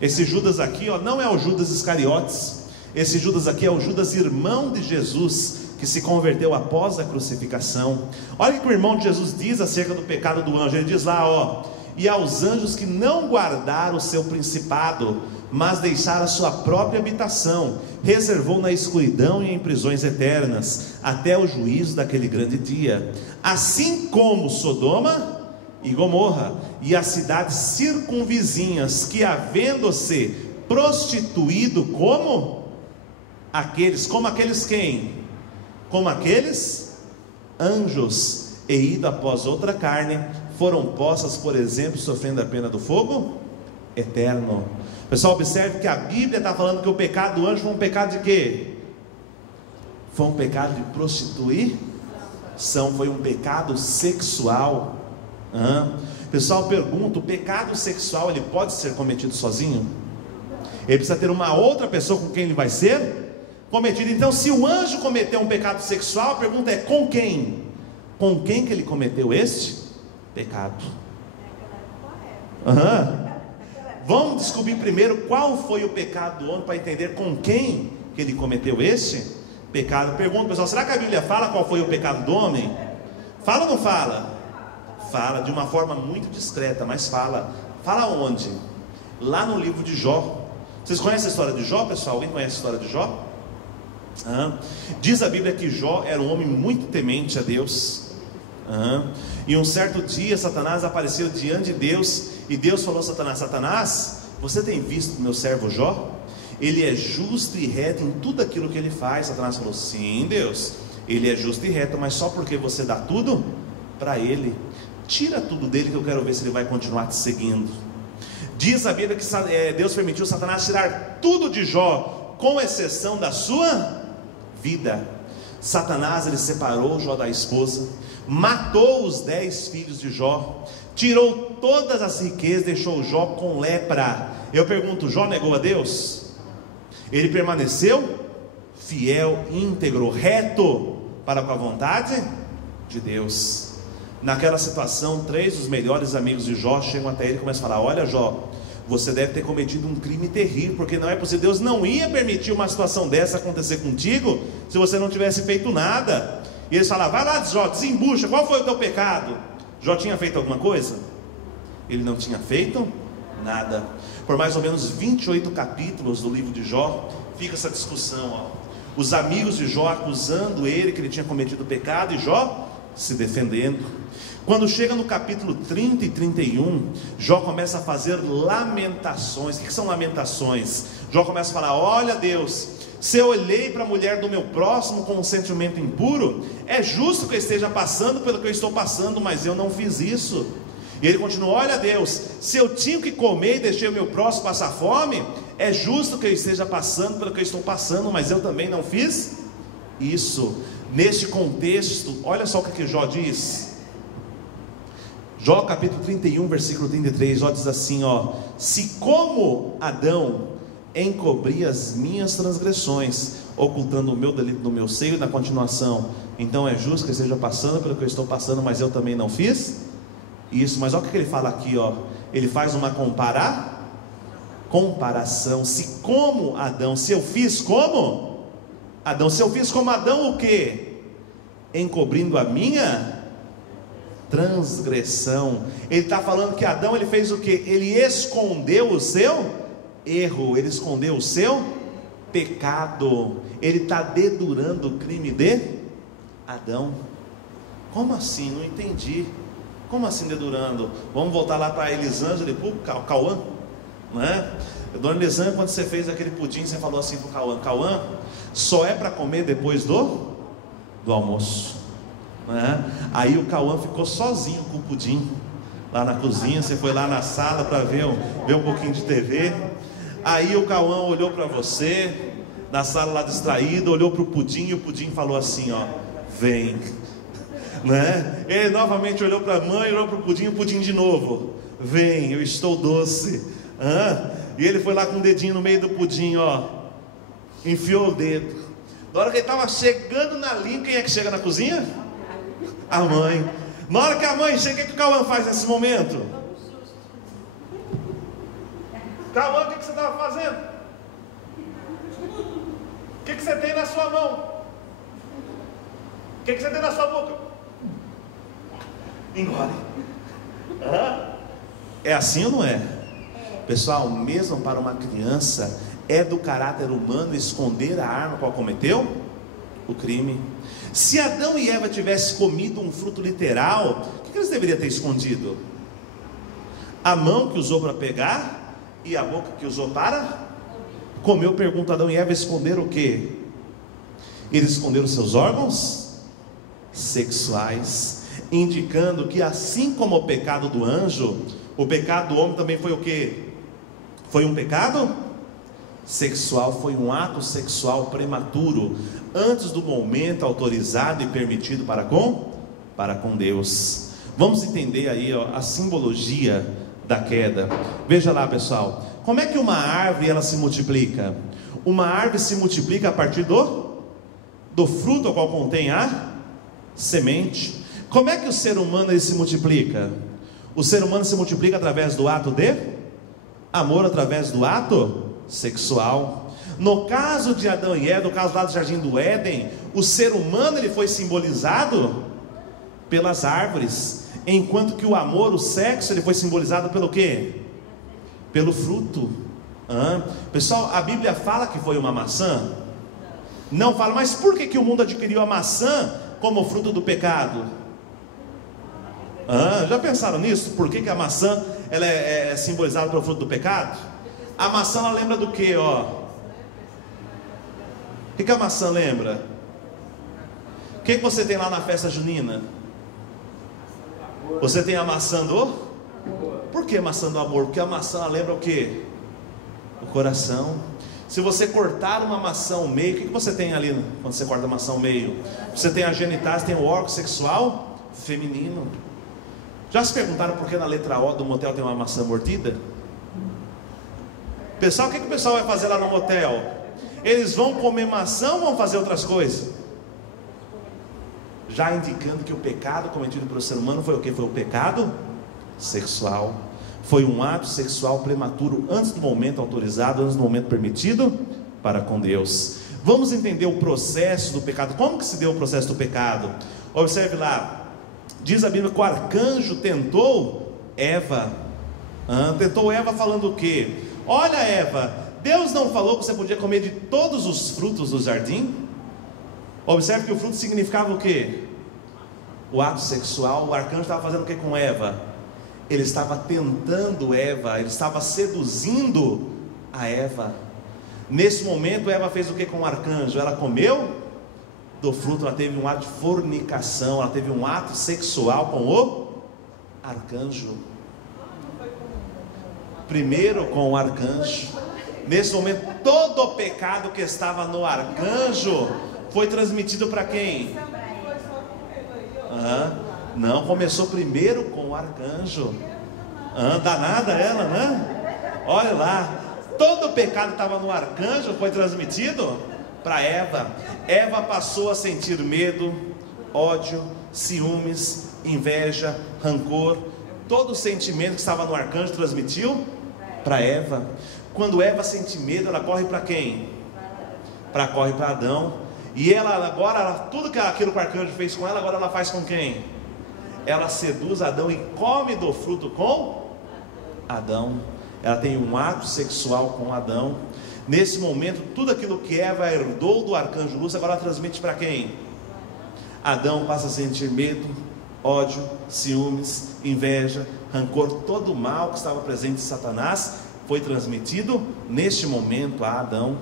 Esse Judas aqui, ó, não é o Judas Iscariotes. Esse Judas aqui é o Judas irmão de Jesus, que se converteu após a crucificação. Olha o que o irmão de Jesus diz acerca do pecado do anjo. Ele diz lá, ó: e aos anjos que não guardaram o seu principado, mas deixaram a sua própria habitação, reservou na escuridão e em prisões eternas, até o juízo daquele grande dia. Assim como Sodoma e Gomorra, e as cidades circunvizinhas, que havendo-se prostituído como aqueles quem? Como aqueles anjos, e ido após outra carne, foram postas, por exemplo, sofrendo a pena do fogo eterno. Pessoal, observe que a Bíblia está falando que o pecado do anjo foi um pecado de quê? Foi um pecado de prostituição, foi um pecado sexual. Pessoal pergunta: o pecado sexual ele pode ser cometido sozinho? Ele precisa ter uma outra pessoa com quem ele vai ser cometido. Então, se o anjo cometeu um pecado sexual, a pergunta é: com quem? Com quem que ele cometeu este pecado? Vamos descobrir primeiro qual foi o pecado do homem, para entender com quem que ele cometeu este pecado. Pergunta, pessoal: será que a Bíblia fala qual foi o pecado do homem? Fala ou não fala? Fala de uma forma muito discreta, mas fala. Fala onde? Lá no livro de Jó. Vocês conhecem a história de Jó, pessoal? Alguém conhece a história de Jó? Diz a Bíblia que Jó era um homem muito temente a Deus. E um certo dia Satanás apareceu diante de Deus, e Deus falou a Satanás: Satanás, você tem visto o meu servo Jó? Ele é justo e reto em tudo aquilo que ele faz. Satanás falou: sim, Deus, ele é justo e reto, mas só porque você dá tudo para ele. Tira tudo dele, que eu quero ver se ele vai continuar te seguindo. Diz a Bíblia que Deus permitiu Satanás tirar tudo de Jó, com exceção da sua vida. Satanás, ele separou Jó da esposa, matou os 10 filhos de Jó, tirou todas as riquezas, deixou Jó com lepra. Eu pergunto: Jó negou a Deus? Ele permaneceu fiel, íntegro, reto para com a vontade de Deus. Naquela situação, 3 dos melhores amigos de Jó chegam até ele e começam a falar: olha, Jó, você deve ter cometido um crime terrível, porque não é possível, Deus não ia permitir uma situação dessa acontecer contigo, se você não tivesse feito nada. E eles falaram: vai lá, Jó, desembucha, qual foi o teu pecado? Jó tinha feito alguma coisa? Ele não tinha feito nada. Por mais ou menos 28 capítulos do livro de Jó, fica essa discussão, ó. Os amigos de Jó acusando ele que ele tinha cometido pecado, e Jó se defendendo. Quando chega no capítulo 30 e 31, Jó começa a fazer lamentações. O que são lamentações? Jó começa a falar: olha, Deus, se eu olhei para a mulher do meu próximo com um sentimento impuro, é justo que eu esteja passando pelo que eu estou passando, mas eu não fiz isso. E ele continuou: olha Deus, se eu tinha que comer e deixei o meu próximo passar fome, é justo que eu esteja passando pelo que eu estou passando, mas eu também não fiz isso. Neste contexto, olha só o que Jó diz. Jó capítulo 31, versículo 33, Jó diz assim, ó: se como Adão encobri as minhas transgressões, ocultando o meu delito no meu seio, na continuação, então é justo que eu esteja passando pelo que eu estou passando, mas eu também não fiz isso. Mas olha o que ele fala aqui, ó. Ele faz uma comparação. Se como Adão, se eu fiz como Adão, se eu fiz como Adão, o que? Encobrindo a minha transgressão. Ele está falando que Adão, ele fez o que? Ele escondeu o seu erro, ele escondeu o seu pecado. Ele está dedurando o crime de Adão. Como assim? Não entendi. Como assim dedurando? Vamos voltar lá para Elisângela e para o Cauã, né? Dona Elisângela, quando você fez aquele pudim, você falou assim para o Cauã: Cauã, só é para comer depois do almoço, né? Aí o Cauã ficou sozinho com o pudim lá na cozinha. Você foi lá na sala para ver um pouquinho de TV. Aí o Cauã olhou para você na sala lá distraído, olhou para o pudim, e o pudim falou assim, ó: vem, né? Ele novamente olhou para a mãe, olhou para o pudim de novo: vem, eu estou doce. E ele foi lá com o dedinho no meio do pudim, ó, enfiou o dedo. Na hora que ele estava chegando na língua, quem é que chega na cozinha? A mãe. Na hora que a mãe chega, o que o Cauã faz nesse momento? Cauã, o que você estava fazendo? O que você tem na sua mão? O que você tem na sua boca? Engole. É assim ou não é? Pessoal, mesmo para uma criança, é do caráter humano esconder a arma qual cometeu o crime. Se Adão e Eva tivessem comido um fruto literal, o que eles deveriam ter escondido? A mão que usou para pegar e a boca que usou para comer. Eu pergunto: Adão e Eva esconderam o quê? Eles esconderam seus órgãos sexuais, indicando que assim como o pecado do anjo, o pecado do homem também foi o quê? Foi um pecado sexual, foi um ato sexual prematuro, antes do momento autorizado e permitido para com Deus. Vamos entender aí, ó, a simbologia da queda. Veja lá, pessoal, como é que uma árvore ela se multiplica? Uma árvore se multiplica a partir do fruto ao qual contém a semente. Como é que o ser humano ele se multiplica? O ser humano se multiplica através do ato de amor, através do ato sexual. No caso de Adão e Eva, no caso lá do Jardim do Éden, o ser humano ele foi simbolizado pelas árvores, enquanto que o amor, o sexo, ele foi simbolizado pelo quê? Pelo fruto. Pessoal, a Bíblia fala que foi uma maçã? Não fala. Mas por que o mundo adquiriu a maçã como fruto do pecado? Já pensaram nisso? Por que a maçã ela é simbolizada pelo fruto do pecado? A maçã ela lembra do que, ó? O que a maçã lembra? O que você tem lá na festa junina? Você tem a maçã do? Por que maçã do amor? Porque a maçã ela lembra o que? O coração. Se você cortar uma maçã ao meio, o que você tem ali quando você corta a maçã ao meio? Você tem a genitais, tem o órgão sexual feminino. Já se perguntaram por que na letra O do motel tem uma maçã mordida? Pessoal, o que o pessoal vai fazer lá no motel? Eles vão comer maçã ou vão fazer outras coisas? Já indicando que o pecado cometido pelo ser humano foi o que? Foi o pecado sexual. Foi um ato sexual prematuro, antes do momento autorizado, antes do momento permitido para com Deus. Vamos entender o processo do pecado. Como que se deu o processo do pecado? Observe lá. Diz a Bíblia que o arcanjo tentou Eva. Tentou Eva falando o quê? Olha, Eva, Deus não falou que você podia comer de todos os frutos do jardim? Observe que o fruto significava o quê? O ato sexual. O arcanjo estava fazendo o que com Eva? Ele estava tentando Eva, ele estava seduzindo a Eva. Nesse momento Eva fez o que com o arcanjo? Ela comeu do fruto, ela teve um ato de fornicação, ela teve um ato sexual com o arcanjo. primeiro com o arcanjo. Nesse momento, todo o pecado que estava no arcanjo foi transmitido para quem? Não, começou primeiro com o arcanjo. Danada ela, né? Olha lá, todo o pecado que estava no arcanjo foi transmitido para Eva. Eva passou a sentir medo, ódio, ciúmes, inveja, rancor. Todo o sentimento que estava no arcanjo transmitiu para Eva. Quando Eva sente medo, ela corre para quem? Corre para Adão. E ela agora, tudo aquilo que o arcanjo fez com ela, agora ela faz com quem? Ela seduz Adão e come do fruto com Adão. Ela tem um ato sexual com Adão. Nesse momento, tudo aquilo que Eva herdou do arcanjo luz, agora ela transmite para quem? Adão passa a sentir medo, ódio, ciúmes, inveja, rancor. Todo o mal que estava presente em Satanás foi transmitido neste momento a Adão.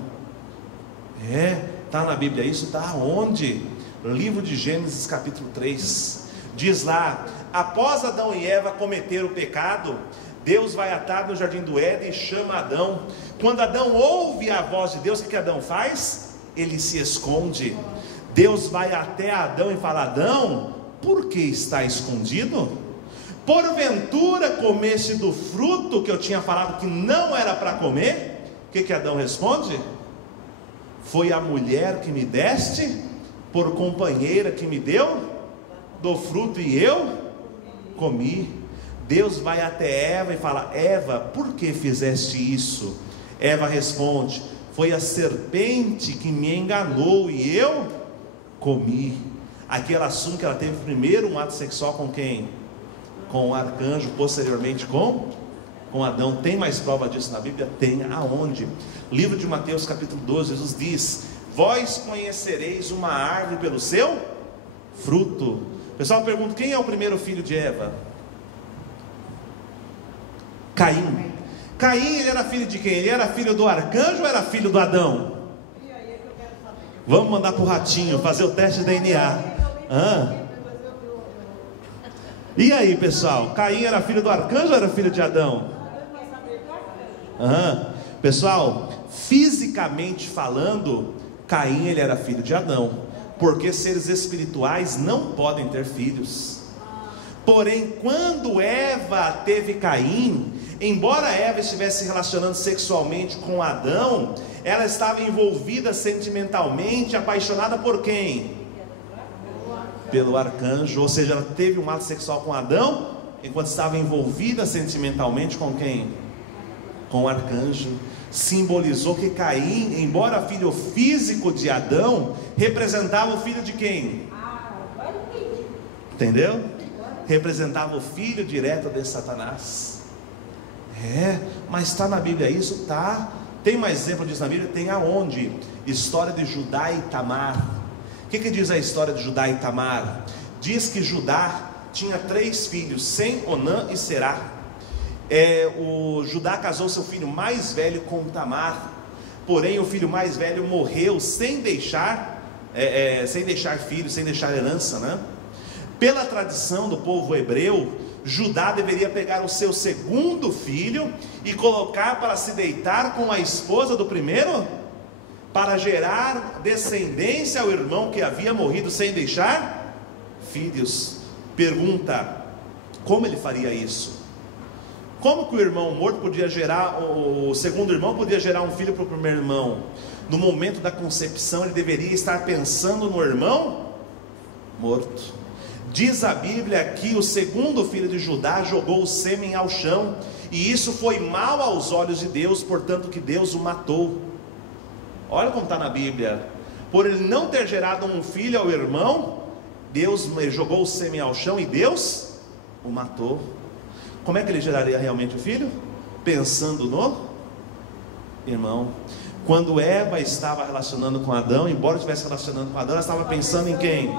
Está na Bíblia isso? Está onde? Livro de Gênesis capítulo 3. Diz lá: após Adão e Eva cometer o pecado, Deus vai à tarde no jardim do Éden e chama Adão. Quando Adão ouve a voz de Deus, o que Adão faz? Ele se esconde. Deus vai até Adão e fala: Adão, por que está escondido? Porventura comeste do fruto que eu tinha falado que não era para comer? O que Adão responde? Foi a mulher que me deste por companheira que me deu do fruto e eu comi. Deus vai até Eva e fala: Eva, por que fizeste isso? Eva responde: foi a serpente que me enganou e eu comi. Aqui ela assume que ela teve primeiro um ato sexual com quem? Com o arcanjo, posteriormente com Adão. Tem mais prova disso na Bíblia? Tem. Aonde? Livro de Mateus capítulo 12, Jesus diz: vós conhecereis uma árvore pelo seu fruto. O pessoal pergunta: quem é o primeiro filho de Eva? Caim. Caim, ele era filho de quem? Ele era filho do arcanjo ou era filho do Adão? Vamos mandar para o ratinho fazer o teste de DNA. E aí, pessoal, Caim era filho do arcanjo ou era filho de Adão? Pessoal, fisicamente falando, Caim ele era filho de Adão, porque seres espirituais não podem ter filhos. Porém, quando Eva teve Caim, embora Eva estivesse se relacionando sexualmente com Adão, ela estava envolvida sentimentalmente, apaixonada por quem? Pelo arcanjo. Ou seja, ela teve um ato sexual com Adão, enquanto estava envolvida sentimentalmente com quem? Com o arcanjo. Simbolizou que Caim, embora filho físico de Adão, representava o filho de quem? Entendeu? Representava o filho direto de Satanás. Mas está na Bíblia isso? Tá. Tem mais exemplo disso na Bíblia? Tem aonde? História de Judá e Tamar. O que diz a história de Judá e Tamar? Diz que Judá tinha 3 filhos, Sem, Onã e Será. O Judá casou seu filho mais velho com Tamar. Porém o filho mais velho morreu sem deixar filho, sem deixar herança, né? Pela tradição do povo hebreu, Judá deveria pegar o seu segundo filho e colocar para se deitar com a esposa do primeiro, para gerar descendência ao irmão que havia morrido sem deixar filhos. Pergunta: como ele faria isso? Como que o irmão morto podia gerar, o segundo irmão podia gerar um filho para o primeiro irmão? No momento da concepção ele deveria estar pensando no irmão morto. Diz a Bíblia que o segundo filho de Judá jogou o sêmen ao chão, e isso foi mal aos olhos de Deus, portanto que Deus o matou. Olha como está na Bíblia. Por ele não ter gerado um filho ao irmão, Deus jogou o sêmen ao chão e Deus o matou. Como é que ele geraria realmente o filho? Pensando no irmão. Quando Eva estava relacionando com Adão, embora estivesse relacionando com Adão, ela estava pensando em quem?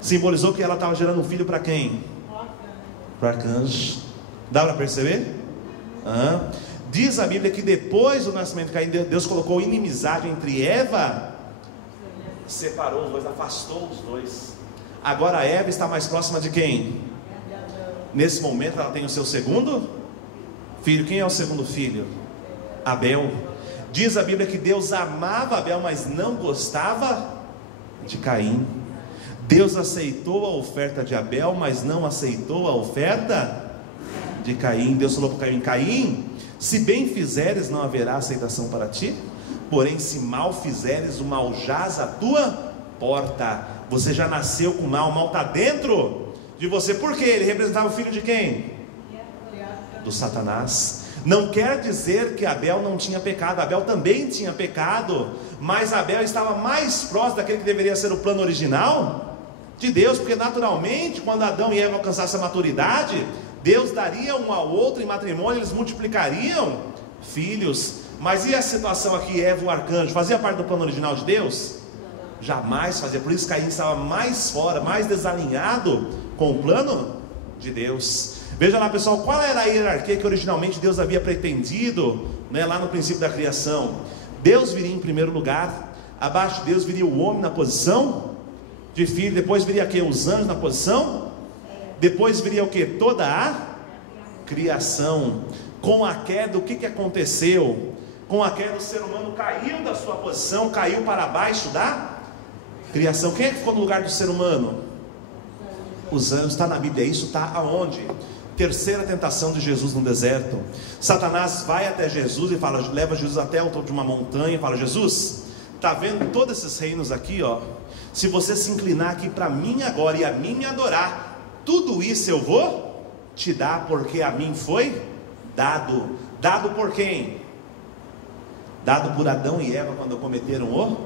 Simbolizou que ela estava gerando um filho para quem? Para arcanjo. Dá para perceber? Diz a Bíblia que depois do nascimento de Caim, Deus colocou inimizade entre Eva, separou os dois, afastou os dois. Agora Eva está mais próxima de quem? Nesse momento ela tem o seu segundo filho. Quem é o segundo filho? Abel. Diz a Bíblia que Deus amava Abel, mas não gostava de Caim. Deus aceitou a oferta de Abel, mas não aceitou a oferta de Caim. Deus falou para Caim: Caim, se bem fizeres, não haverá aceitação para ti, porém se mal fizeres, o mal jaz à tua porta. Você já nasceu com mal, o mal está dentro de você. Por quê? Ele representava o filho de quem? Do Satanás. Não quer dizer que Abel não tinha pecado. Abel também tinha pecado, mas Abel estava mais próximo daquele que deveria ser o plano original de Deus, porque naturalmente, quando Adão e Eva alcançassem a maturidade, Deus daria um ao outro em matrimônio, eles multiplicariam filhos. Mas e a situação aqui, Eva, o arcanjo, fazia parte do plano original de Deus? Jamais fazia. Por isso Caim estava mais fora, mais desalinhado com o plano de Deus. Veja lá, pessoal, qual era a hierarquia que originalmente Deus havia pretendido, lá no princípio da criação? Deus viria em primeiro lugar, abaixo de Deus viria o homem na posição de filho, depois viria aqui os anjos na posição, depois viria o que? Toda a criação. Com a queda, o que aconteceu? Com a queda, o ser humano caiu da sua posição, caiu para baixo da criação. Quem é que ficou no lugar do ser humano? Os anjos. Está na Bíblia. Isso está aonde? Terceira tentação de Jesus no deserto. Satanás vai até Jesus e fala, leva Jesus até o topo de uma montanha e fala: Jesus, está vendo todos esses reinos aqui, ó? Se você se inclinar aqui para mim agora e a mim me adorar, tudo isso eu vou te dar, porque a mim foi dado. Dado por quem? Dado por Adão e Eva quando cometeram o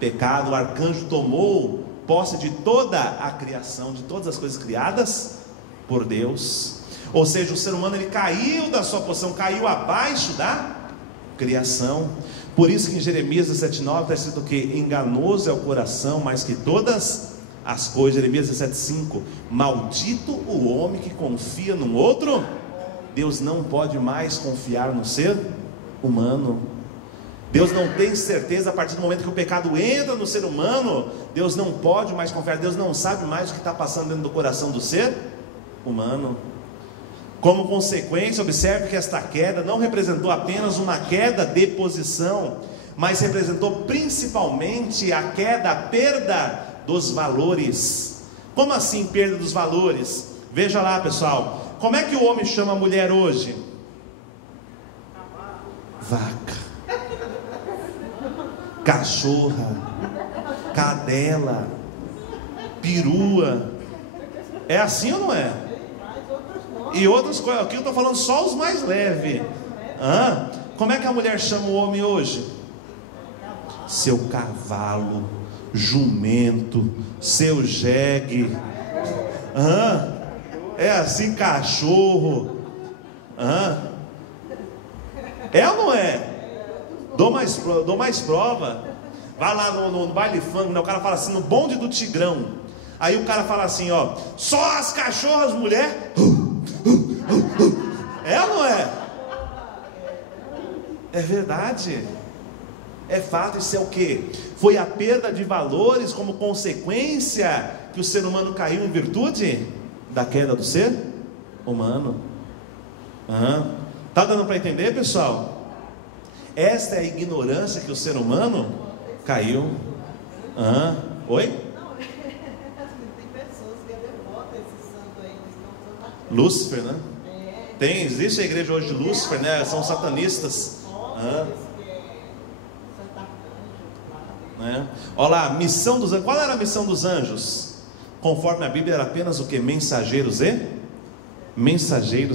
pecado. O arcanjo tomou posse de toda a criação, de todas as coisas criadas por Deus. Ou seja, o ser humano ele caiu da sua posição, caiu abaixo da criação. Por isso que em Jeremias 17:9 está escrito que enganoso é o coração mais que todas as coisas. Jeremias 17:5: maldito o homem que confia num outro. Deus não pode mais confiar no ser humano. Deus não tem certeza. A partir do momento que o pecado entra no ser humano, Deus não pode mais confiar. Deus não sabe mais o que está passando dentro do coração do ser humano. Como consequência, observe que esta queda não representou apenas uma queda de posição, mas representou principalmente a queda, a perda dos valores. Como assim perda dos valores? Veja lá, pessoal, como é que o homem chama a mulher hoje? Vaca, cachorra, cadela, perua. É assim ou não é? E outras coisas, aqui eu estou falando só os mais leves. Como é que a mulher chama o homem hoje? Seu cavalo, jumento, seu jegue. É assim, cachorro. É ou não é? Dou mais prova. Vai lá no baile funk, o cara fala assim, no bonde do Tigrão. Aí o cara fala assim, ó: só as cachorras, mulher. É ou não é? É verdade. É fato. Isso é o que? Foi a perda de valores como consequência que o ser humano caiu em virtude da queda do ser humano. Tá dando para entender, pessoal? Esta é a ignorância que o ser humano caiu. Oi? Lúcifer, né? Existe a igreja hoje de Lúcifer, né? São satanistas. Olha lá, missão dos anjos. Qual era a missão dos anjos? Conforme a Bíblia, era apenas o que? Mensageiros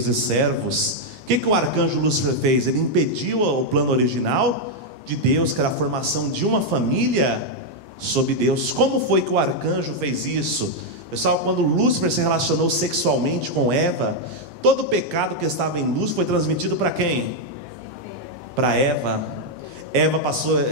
e servos. O que o arcanjo Lúcifer fez? Ele impediu o plano original de Deus, que era a formação de uma família sob Deus. Como foi que o arcanjo fez isso? Pessoal, quando Lúcifer se relacionou sexualmente com Eva, todo o pecado que estava em Lúcifer foi transmitido para quem? Para Eva. Eva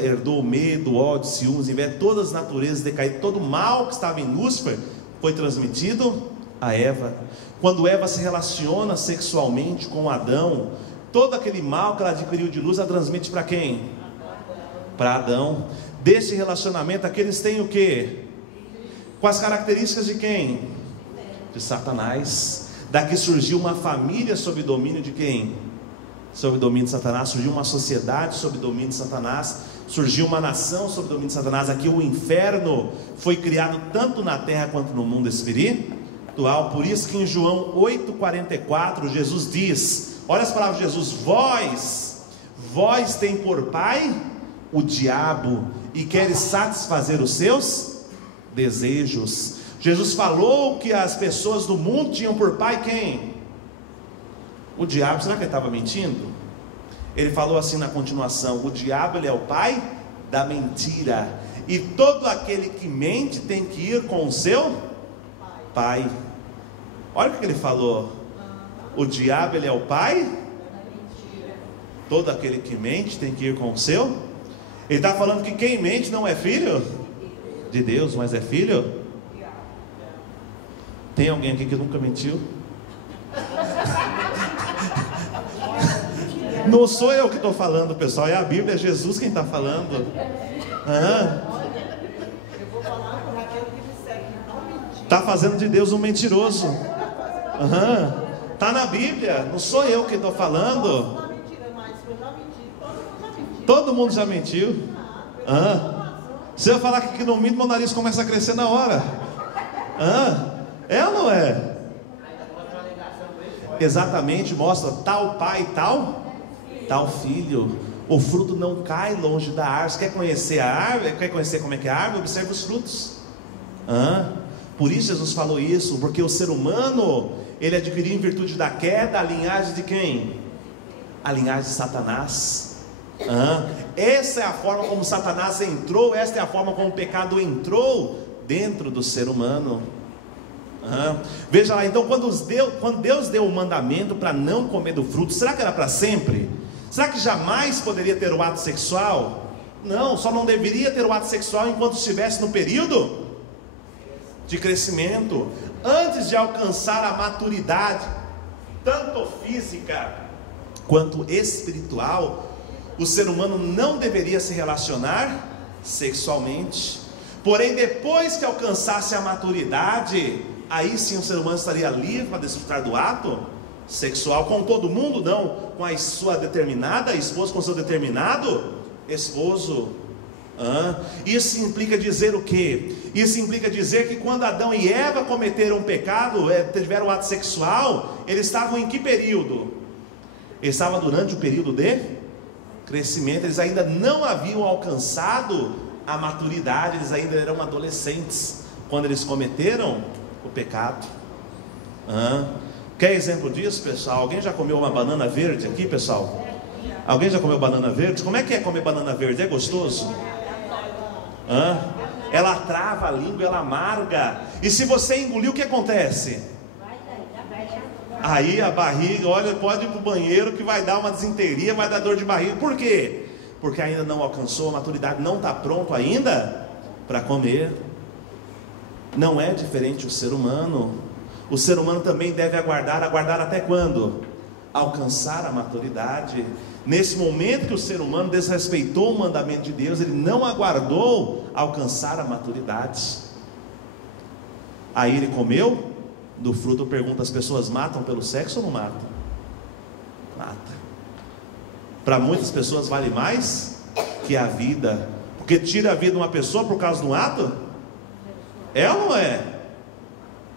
herdou o medo, o ódio, ciúmes, inveja, todas as naturezas decaídas. Todo o mal que estava em Lúcifer foi transmitido a Eva. Quando Eva se relaciona sexualmente com Adão, todo aquele mal que ela adquiriu de luz, ela transmite para quem? Para Adão. Desse relacionamento, aqueles têm o quê? Com as características de quem? De Satanás. Daqui surgiu uma família sob domínio de quem? sob o domínio de Satanás, surgiu uma sociedade sob o domínio de Satanás, surgiu uma nação sob o domínio de Satanás. Aqui o inferno foi criado tanto na terra quanto no mundo espiritual. Por isso que em João 8,44 Jesus diz, olha as palavras de Jesus: vós tem por pai o diabo, e queres satisfazer os seus desejos. Jesus falou que as pessoas do mundo tinham por pai quem? O diabo. Será que ele estava mentindo? Ele falou assim na continuação: o diabo, ele é o pai da mentira, e todo aquele que mente tem que ir com o seu pai. Olha o que ele falou: o diabo, ele é o pai, todo aquele que mente tem que ir com o seu. Ele está falando que quem mente não é filho de Deus, mas é filho. Tem alguém aqui que nunca mentiu? Não sou eu que estou falando, pessoal, é a Bíblia, é Jesus quem está falando. Está fazendo de Deus um mentiroso. Está na Bíblia, não sou eu que estou falando. Todo mundo já mentiu. Se eu falar que não minto, meu nariz começa a crescer na hora. É ou não é? Exatamente, mostra tal pai, tal filho. O fruto não cai longe da árvore. Você quer conhecer a árvore? Quer conhecer como é que é a árvore? Observe os frutos. Por isso Jesus falou isso, porque o ser humano, ele adquiriu em virtude da queda a linhagem de quem? A linhagem de Satanás. Essa é a forma como Satanás entrou, esta é a forma como o pecado entrou dentro do ser humano. Veja lá, então quando Deus deu o mandamento para não comer do fruto, será que era para sempre? Será que jamais poderia ter o ato sexual? Não, só não deveria ter o ato sexual enquanto estivesse no período de crescimento, antes de alcançar a maturidade, tanto física quanto espiritual. O ser humano não deveria se relacionar sexualmente. Porém, depois que alcançasse a maturidade, aí sim o ser humano estaria livre para desfrutar do ato sexual com todo mundo, não com a sua determinada esposa, com o seu determinado esposo. Isso implica dizer o quê? Isso implica dizer que quando Adão e Eva cometeram um pecado, tiveram o ato sexual, eles estavam em que período? Eles estavam durante o período de crescimento. Eles ainda não haviam alcançado a maturidade, eles ainda eram adolescentes quando eles cometeram o pecado. Quer exemplo disso, pessoal? Alguém já comeu uma banana verde aqui, pessoal? Alguém já comeu banana verde? Como é que é comer banana verde? É gostoso? Ela trava a língua, ela amarga. E se você engolir, o que acontece? Aí a barriga, olha, pode ir para o banheiro que vai dar uma desinteria, vai dar dor de barriga. Por quê? Porque ainda não alcançou a maturidade, não está pronto ainda para comer. Não é diferente o ser humano. O ser humano também deve aguardar até quando? Alcançar a maturidade. Nesse momento que o ser humano desrespeitou o mandamento de Deus, ele não aguardou alcançar a maturidade. Aí ele comeu do fruto. Eu pergunto, as pessoas matam pelo sexo ou não matam? Mata. Para muitas pessoas vale mais que a vida, porque tira a vida de uma pessoa por causa de um ato? É ou não é?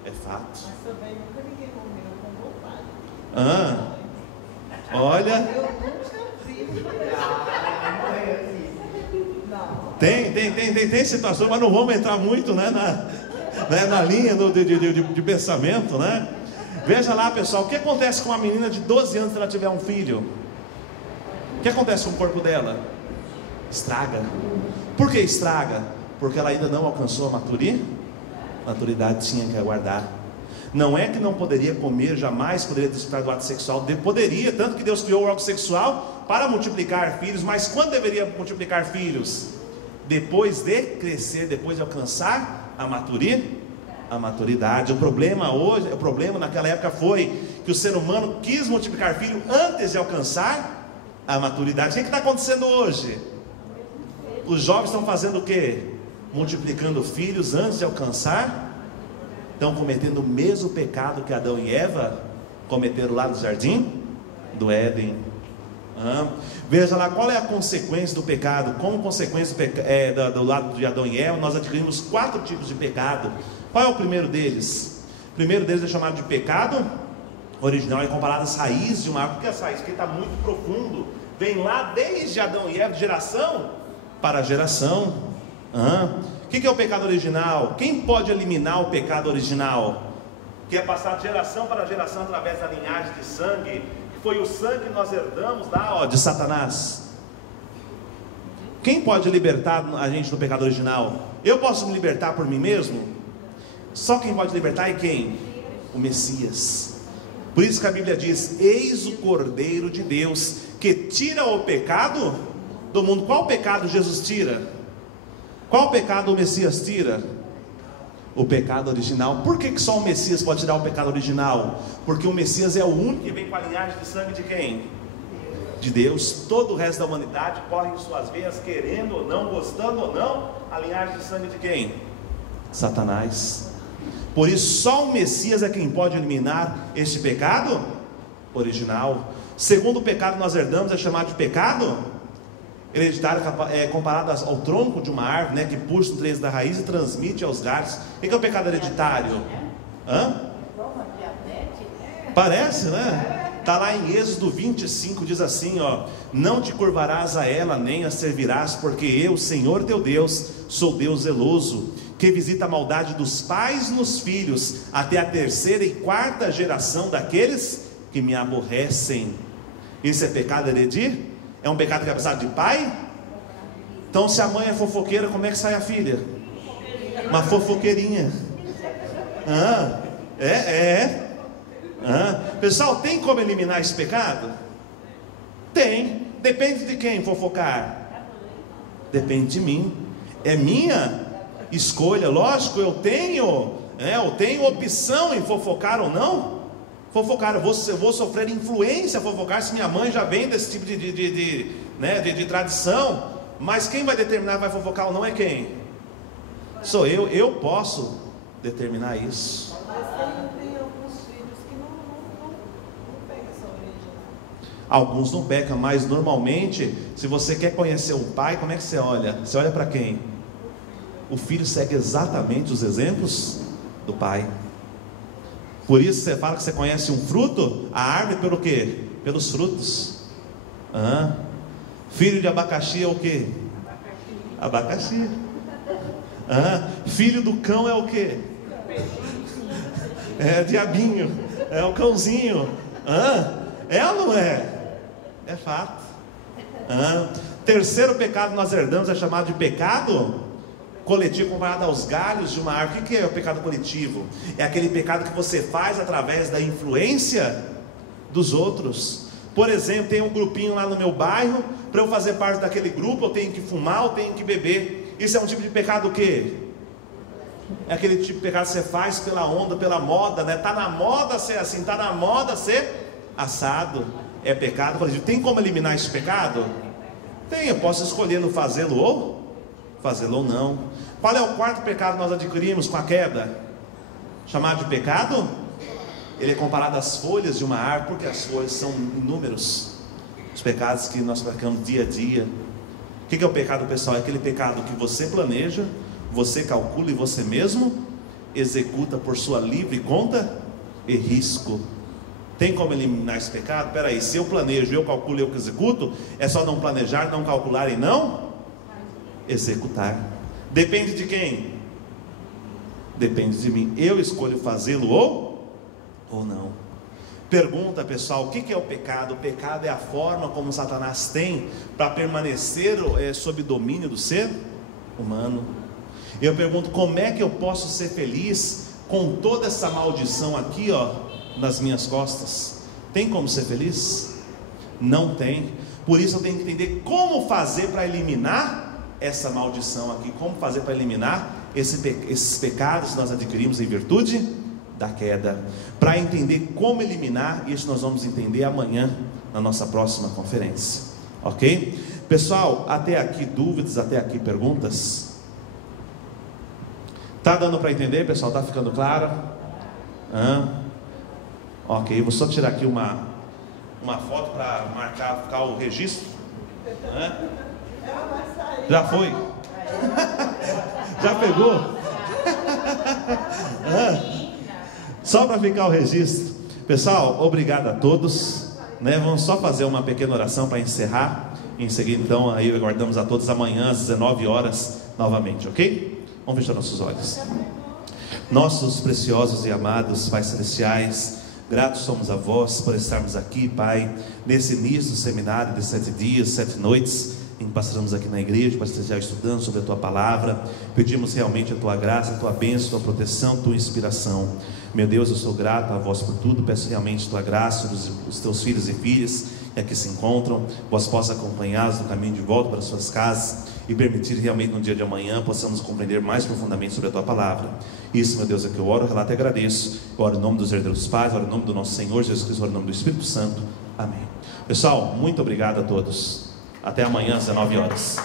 É fato. Mas também nunca ninguém comeu com vontade. Olha, Eu nunca vi. tem situações, mas não vamos entrar muito, né, na linha de pensamento, né? Veja lá, pessoal, o que acontece com uma menina de 12 anos se ela tiver um filho? O que acontece com o corpo dela? Estraga. Por que estraga? Porque ela ainda não alcançou a maturidade, tinha que aguardar. Não é que não poderia comer, jamais poderia desfrutar do ato sexual. Poderia, tanto que Deus criou o órgão sexual para multiplicar filhos. Mas quando deveria multiplicar filhos? Depois de crescer, depois de alcançar a maturidade. O problema naquela época foi que o ser humano quis multiplicar filhos antes de alcançar a maturidade. O que está acontecendo hoje? Os jovens estão fazendo o quê? Multiplicando filhos antes de alcançar. Estão cometendo o mesmo pecado que Adão e Eva cometeram lá no jardim do Éden. Veja lá, qual é a consequência do pecado? Como consequência do lado de Adão e Eva, nós adquirimos 4 tipos de pecado. Qual é o primeiro deles? O primeiro deles é chamado de pecado original, é comparado às raízes de uma árvore. Porque essa raiz que está muito profundo, vem lá desde Adão e Eva, de geração para geração. O que é o pecado original? Quem pode eliminar o pecado original? Que é passado de geração para geração através da linhagem de sangue, que foi o sangue que nós herdamos lá, de Satanás. Quem pode libertar a gente do pecado original? Eu posso me libertar por mim mesmo? Só quem pode libertar é quem? O Messias. Por isso que a Bíblia diz: eis o Cordeiro de Deus, que tira o pecado do mundo. Qual pecado Jesus tira? Qual pecado o Messias tira? O pecado original. Por que só o Messias pode tirar o pecado original? Porque o Messias é o único que vem com a linhagem de sangue de quem? De Deus. Todo o resto da humanidade corre em suas veias, querendo ou não, gostando ou não, a linhagem de sangue de quem? Satanás. Por isso só o Messias é quem pode eliminar este pecado original. Segundo o pecado que nós herdamos é chamado de pecado hereditário, é comparado ao tronco de uma árvore, né, que puxa os três da raiz e transmite aos galhos. O que é o pecado hereditário? Parece, né? Está lá em Êxodo 25, diz assim, não te curvarás a ela, nem a servirás, porque eu, Senhor teu Deus, sou Deus zeloso, que visita a maldade dos pais nos filhos, até a 3ª e 4ª geração daqueles que me aborrecem. Isso é pecado hereditário? É um pecado que é passado de pai? Então, se a mãe é fofoqueira, como é que sai a filha? Uma fofoqueirinha. Pessoal, tem como eliminar esse pecado? Tem. Depende de quem fofocar? Depende de mim. É minha escolha. Lógico, eu tenho opção em fofocar ou não. Fofocar, eu vou sofrer influência a fofocar se minha mãe já vem desse tipo de tradição. Mas quem vai determinar vai fofocar ou não é quem? Sou eu. Eu posso determinar isso. Mas tem alguns filhos que não pecam essa origem. Alguns não pecam, mas normalmente, se você quer conhecer o pai, como é que você olha? Você olha para quem? O filho segue exatamente os exemplos do pai. Por isso você fala que você conhece um fruto, a árvore pelo quê? Pelos frutos. Filho de abacaxi é o quê? Abacaxi. Filho do cão é o quê? É diabinho, é o cãozinho. É ou não é? É fato. Terceiro pecado que nós herdamos é chamado de pecado coletivo, comparado aos galhos de uma árvore. O que é o pecado coletivo? É aquele pecado que você faz através da influência dos outros. Por exemplo, tem um grupinho lá no meu bairro, para eu fazer parte daquele grupo, eu tenho que fumar, eu tenho que beber. Isso é um tipo de pecado o quê? É aquele tipo de pecado que você faz pela onda, pela moda, né? Está na moda ser assim, está na moda ser assado. É pecado coletivo. Tem como eliminar esse pecado? Tem, eu posso escolher no fazê-lo ou não. Qual é o 4º pecado que nós adquirimos com a queda? Chamado de pecado? Ele é comparado às folhas de uma árvore, porque as folhas são inúmeros. Os pecados que nós praticamos dia a dia. O que é o pecado, pessoal? É aquele pecado que você planeja, você calcula e você mesmo executa por sua livre conta e risco. Tem como eliminar esse pecado? Espera aí, se eu planejo, eu calculo e eu executo, é só não planejar, não calcular e não executar. Depende de quem? Depende de mim. Eu escolho fazê-lo ou não. Pergunta, pessoal, o que é o pecado? O pecado é a forma como Satanás tem para permanecer sob domínio do ser humano. Eu pergunto, como é que eu posso ser feliz com toda essa maldição aqui, nas minhas costas? Tem como ser feliz? Não tem. Por isso eu tenho que entender como fazer para eliminar essa maldição aqui, como fazer para eliminar esses pecados que nós adquirimos em virtude da queda. Para entender como eliminar, isso nós vamos entender amanhã na nossa próxima conferência, ok? Pessoal, até aqui dúvidas, até aqui perguntas? Tá dando para entender, pessoal? Tá ficando claro? Ok, vou só tirar aqui uma foto para marcar, ficar o registro? Hã? Ela vai sair. Já foi? Já pegou? Só para ficar o registro. Pessoal, obrigado a todos, né? Vamos só fazer uma pequena oração para encerrar. Em seguida, então, aí aguardamos a todos amanhã às 19 horas novamente, ok? Vamos fechar nossos olhos. Nossos preciosos e amados Pais Celestiais, gratos somos a vós por estarmos aqui, Pai, nesse início do seminário de 7 dias, 7 noites, em que passamos aqui na igreja, Pai Celestial, estudando sobre a Tua Palavra. Pedimos realmente a Tua graça, a Tua bênção, a Tua proteção, a Tua inspiração. Meu Deus, eu sou grato a vós por tudo, peço realmente a Tua graça, os Teus filhos e filhas que aqui se encontram, vós possas acompanhá-los no caminho de volta para as suas casas e permitir realmente no dia de amanhã possamos compreender mais profundamente sobre a Tua Palavra. Isso, meu Deus, é que eu oro, relato e agradeço. Eu oro em nome dos herdeiros pais, oro em nome do nosso Senhor Jesus Cristo, oro em nome do Espírito Santo. Amém. Pessoal, muito obrigado a todos. Até amanhã às 19 horas.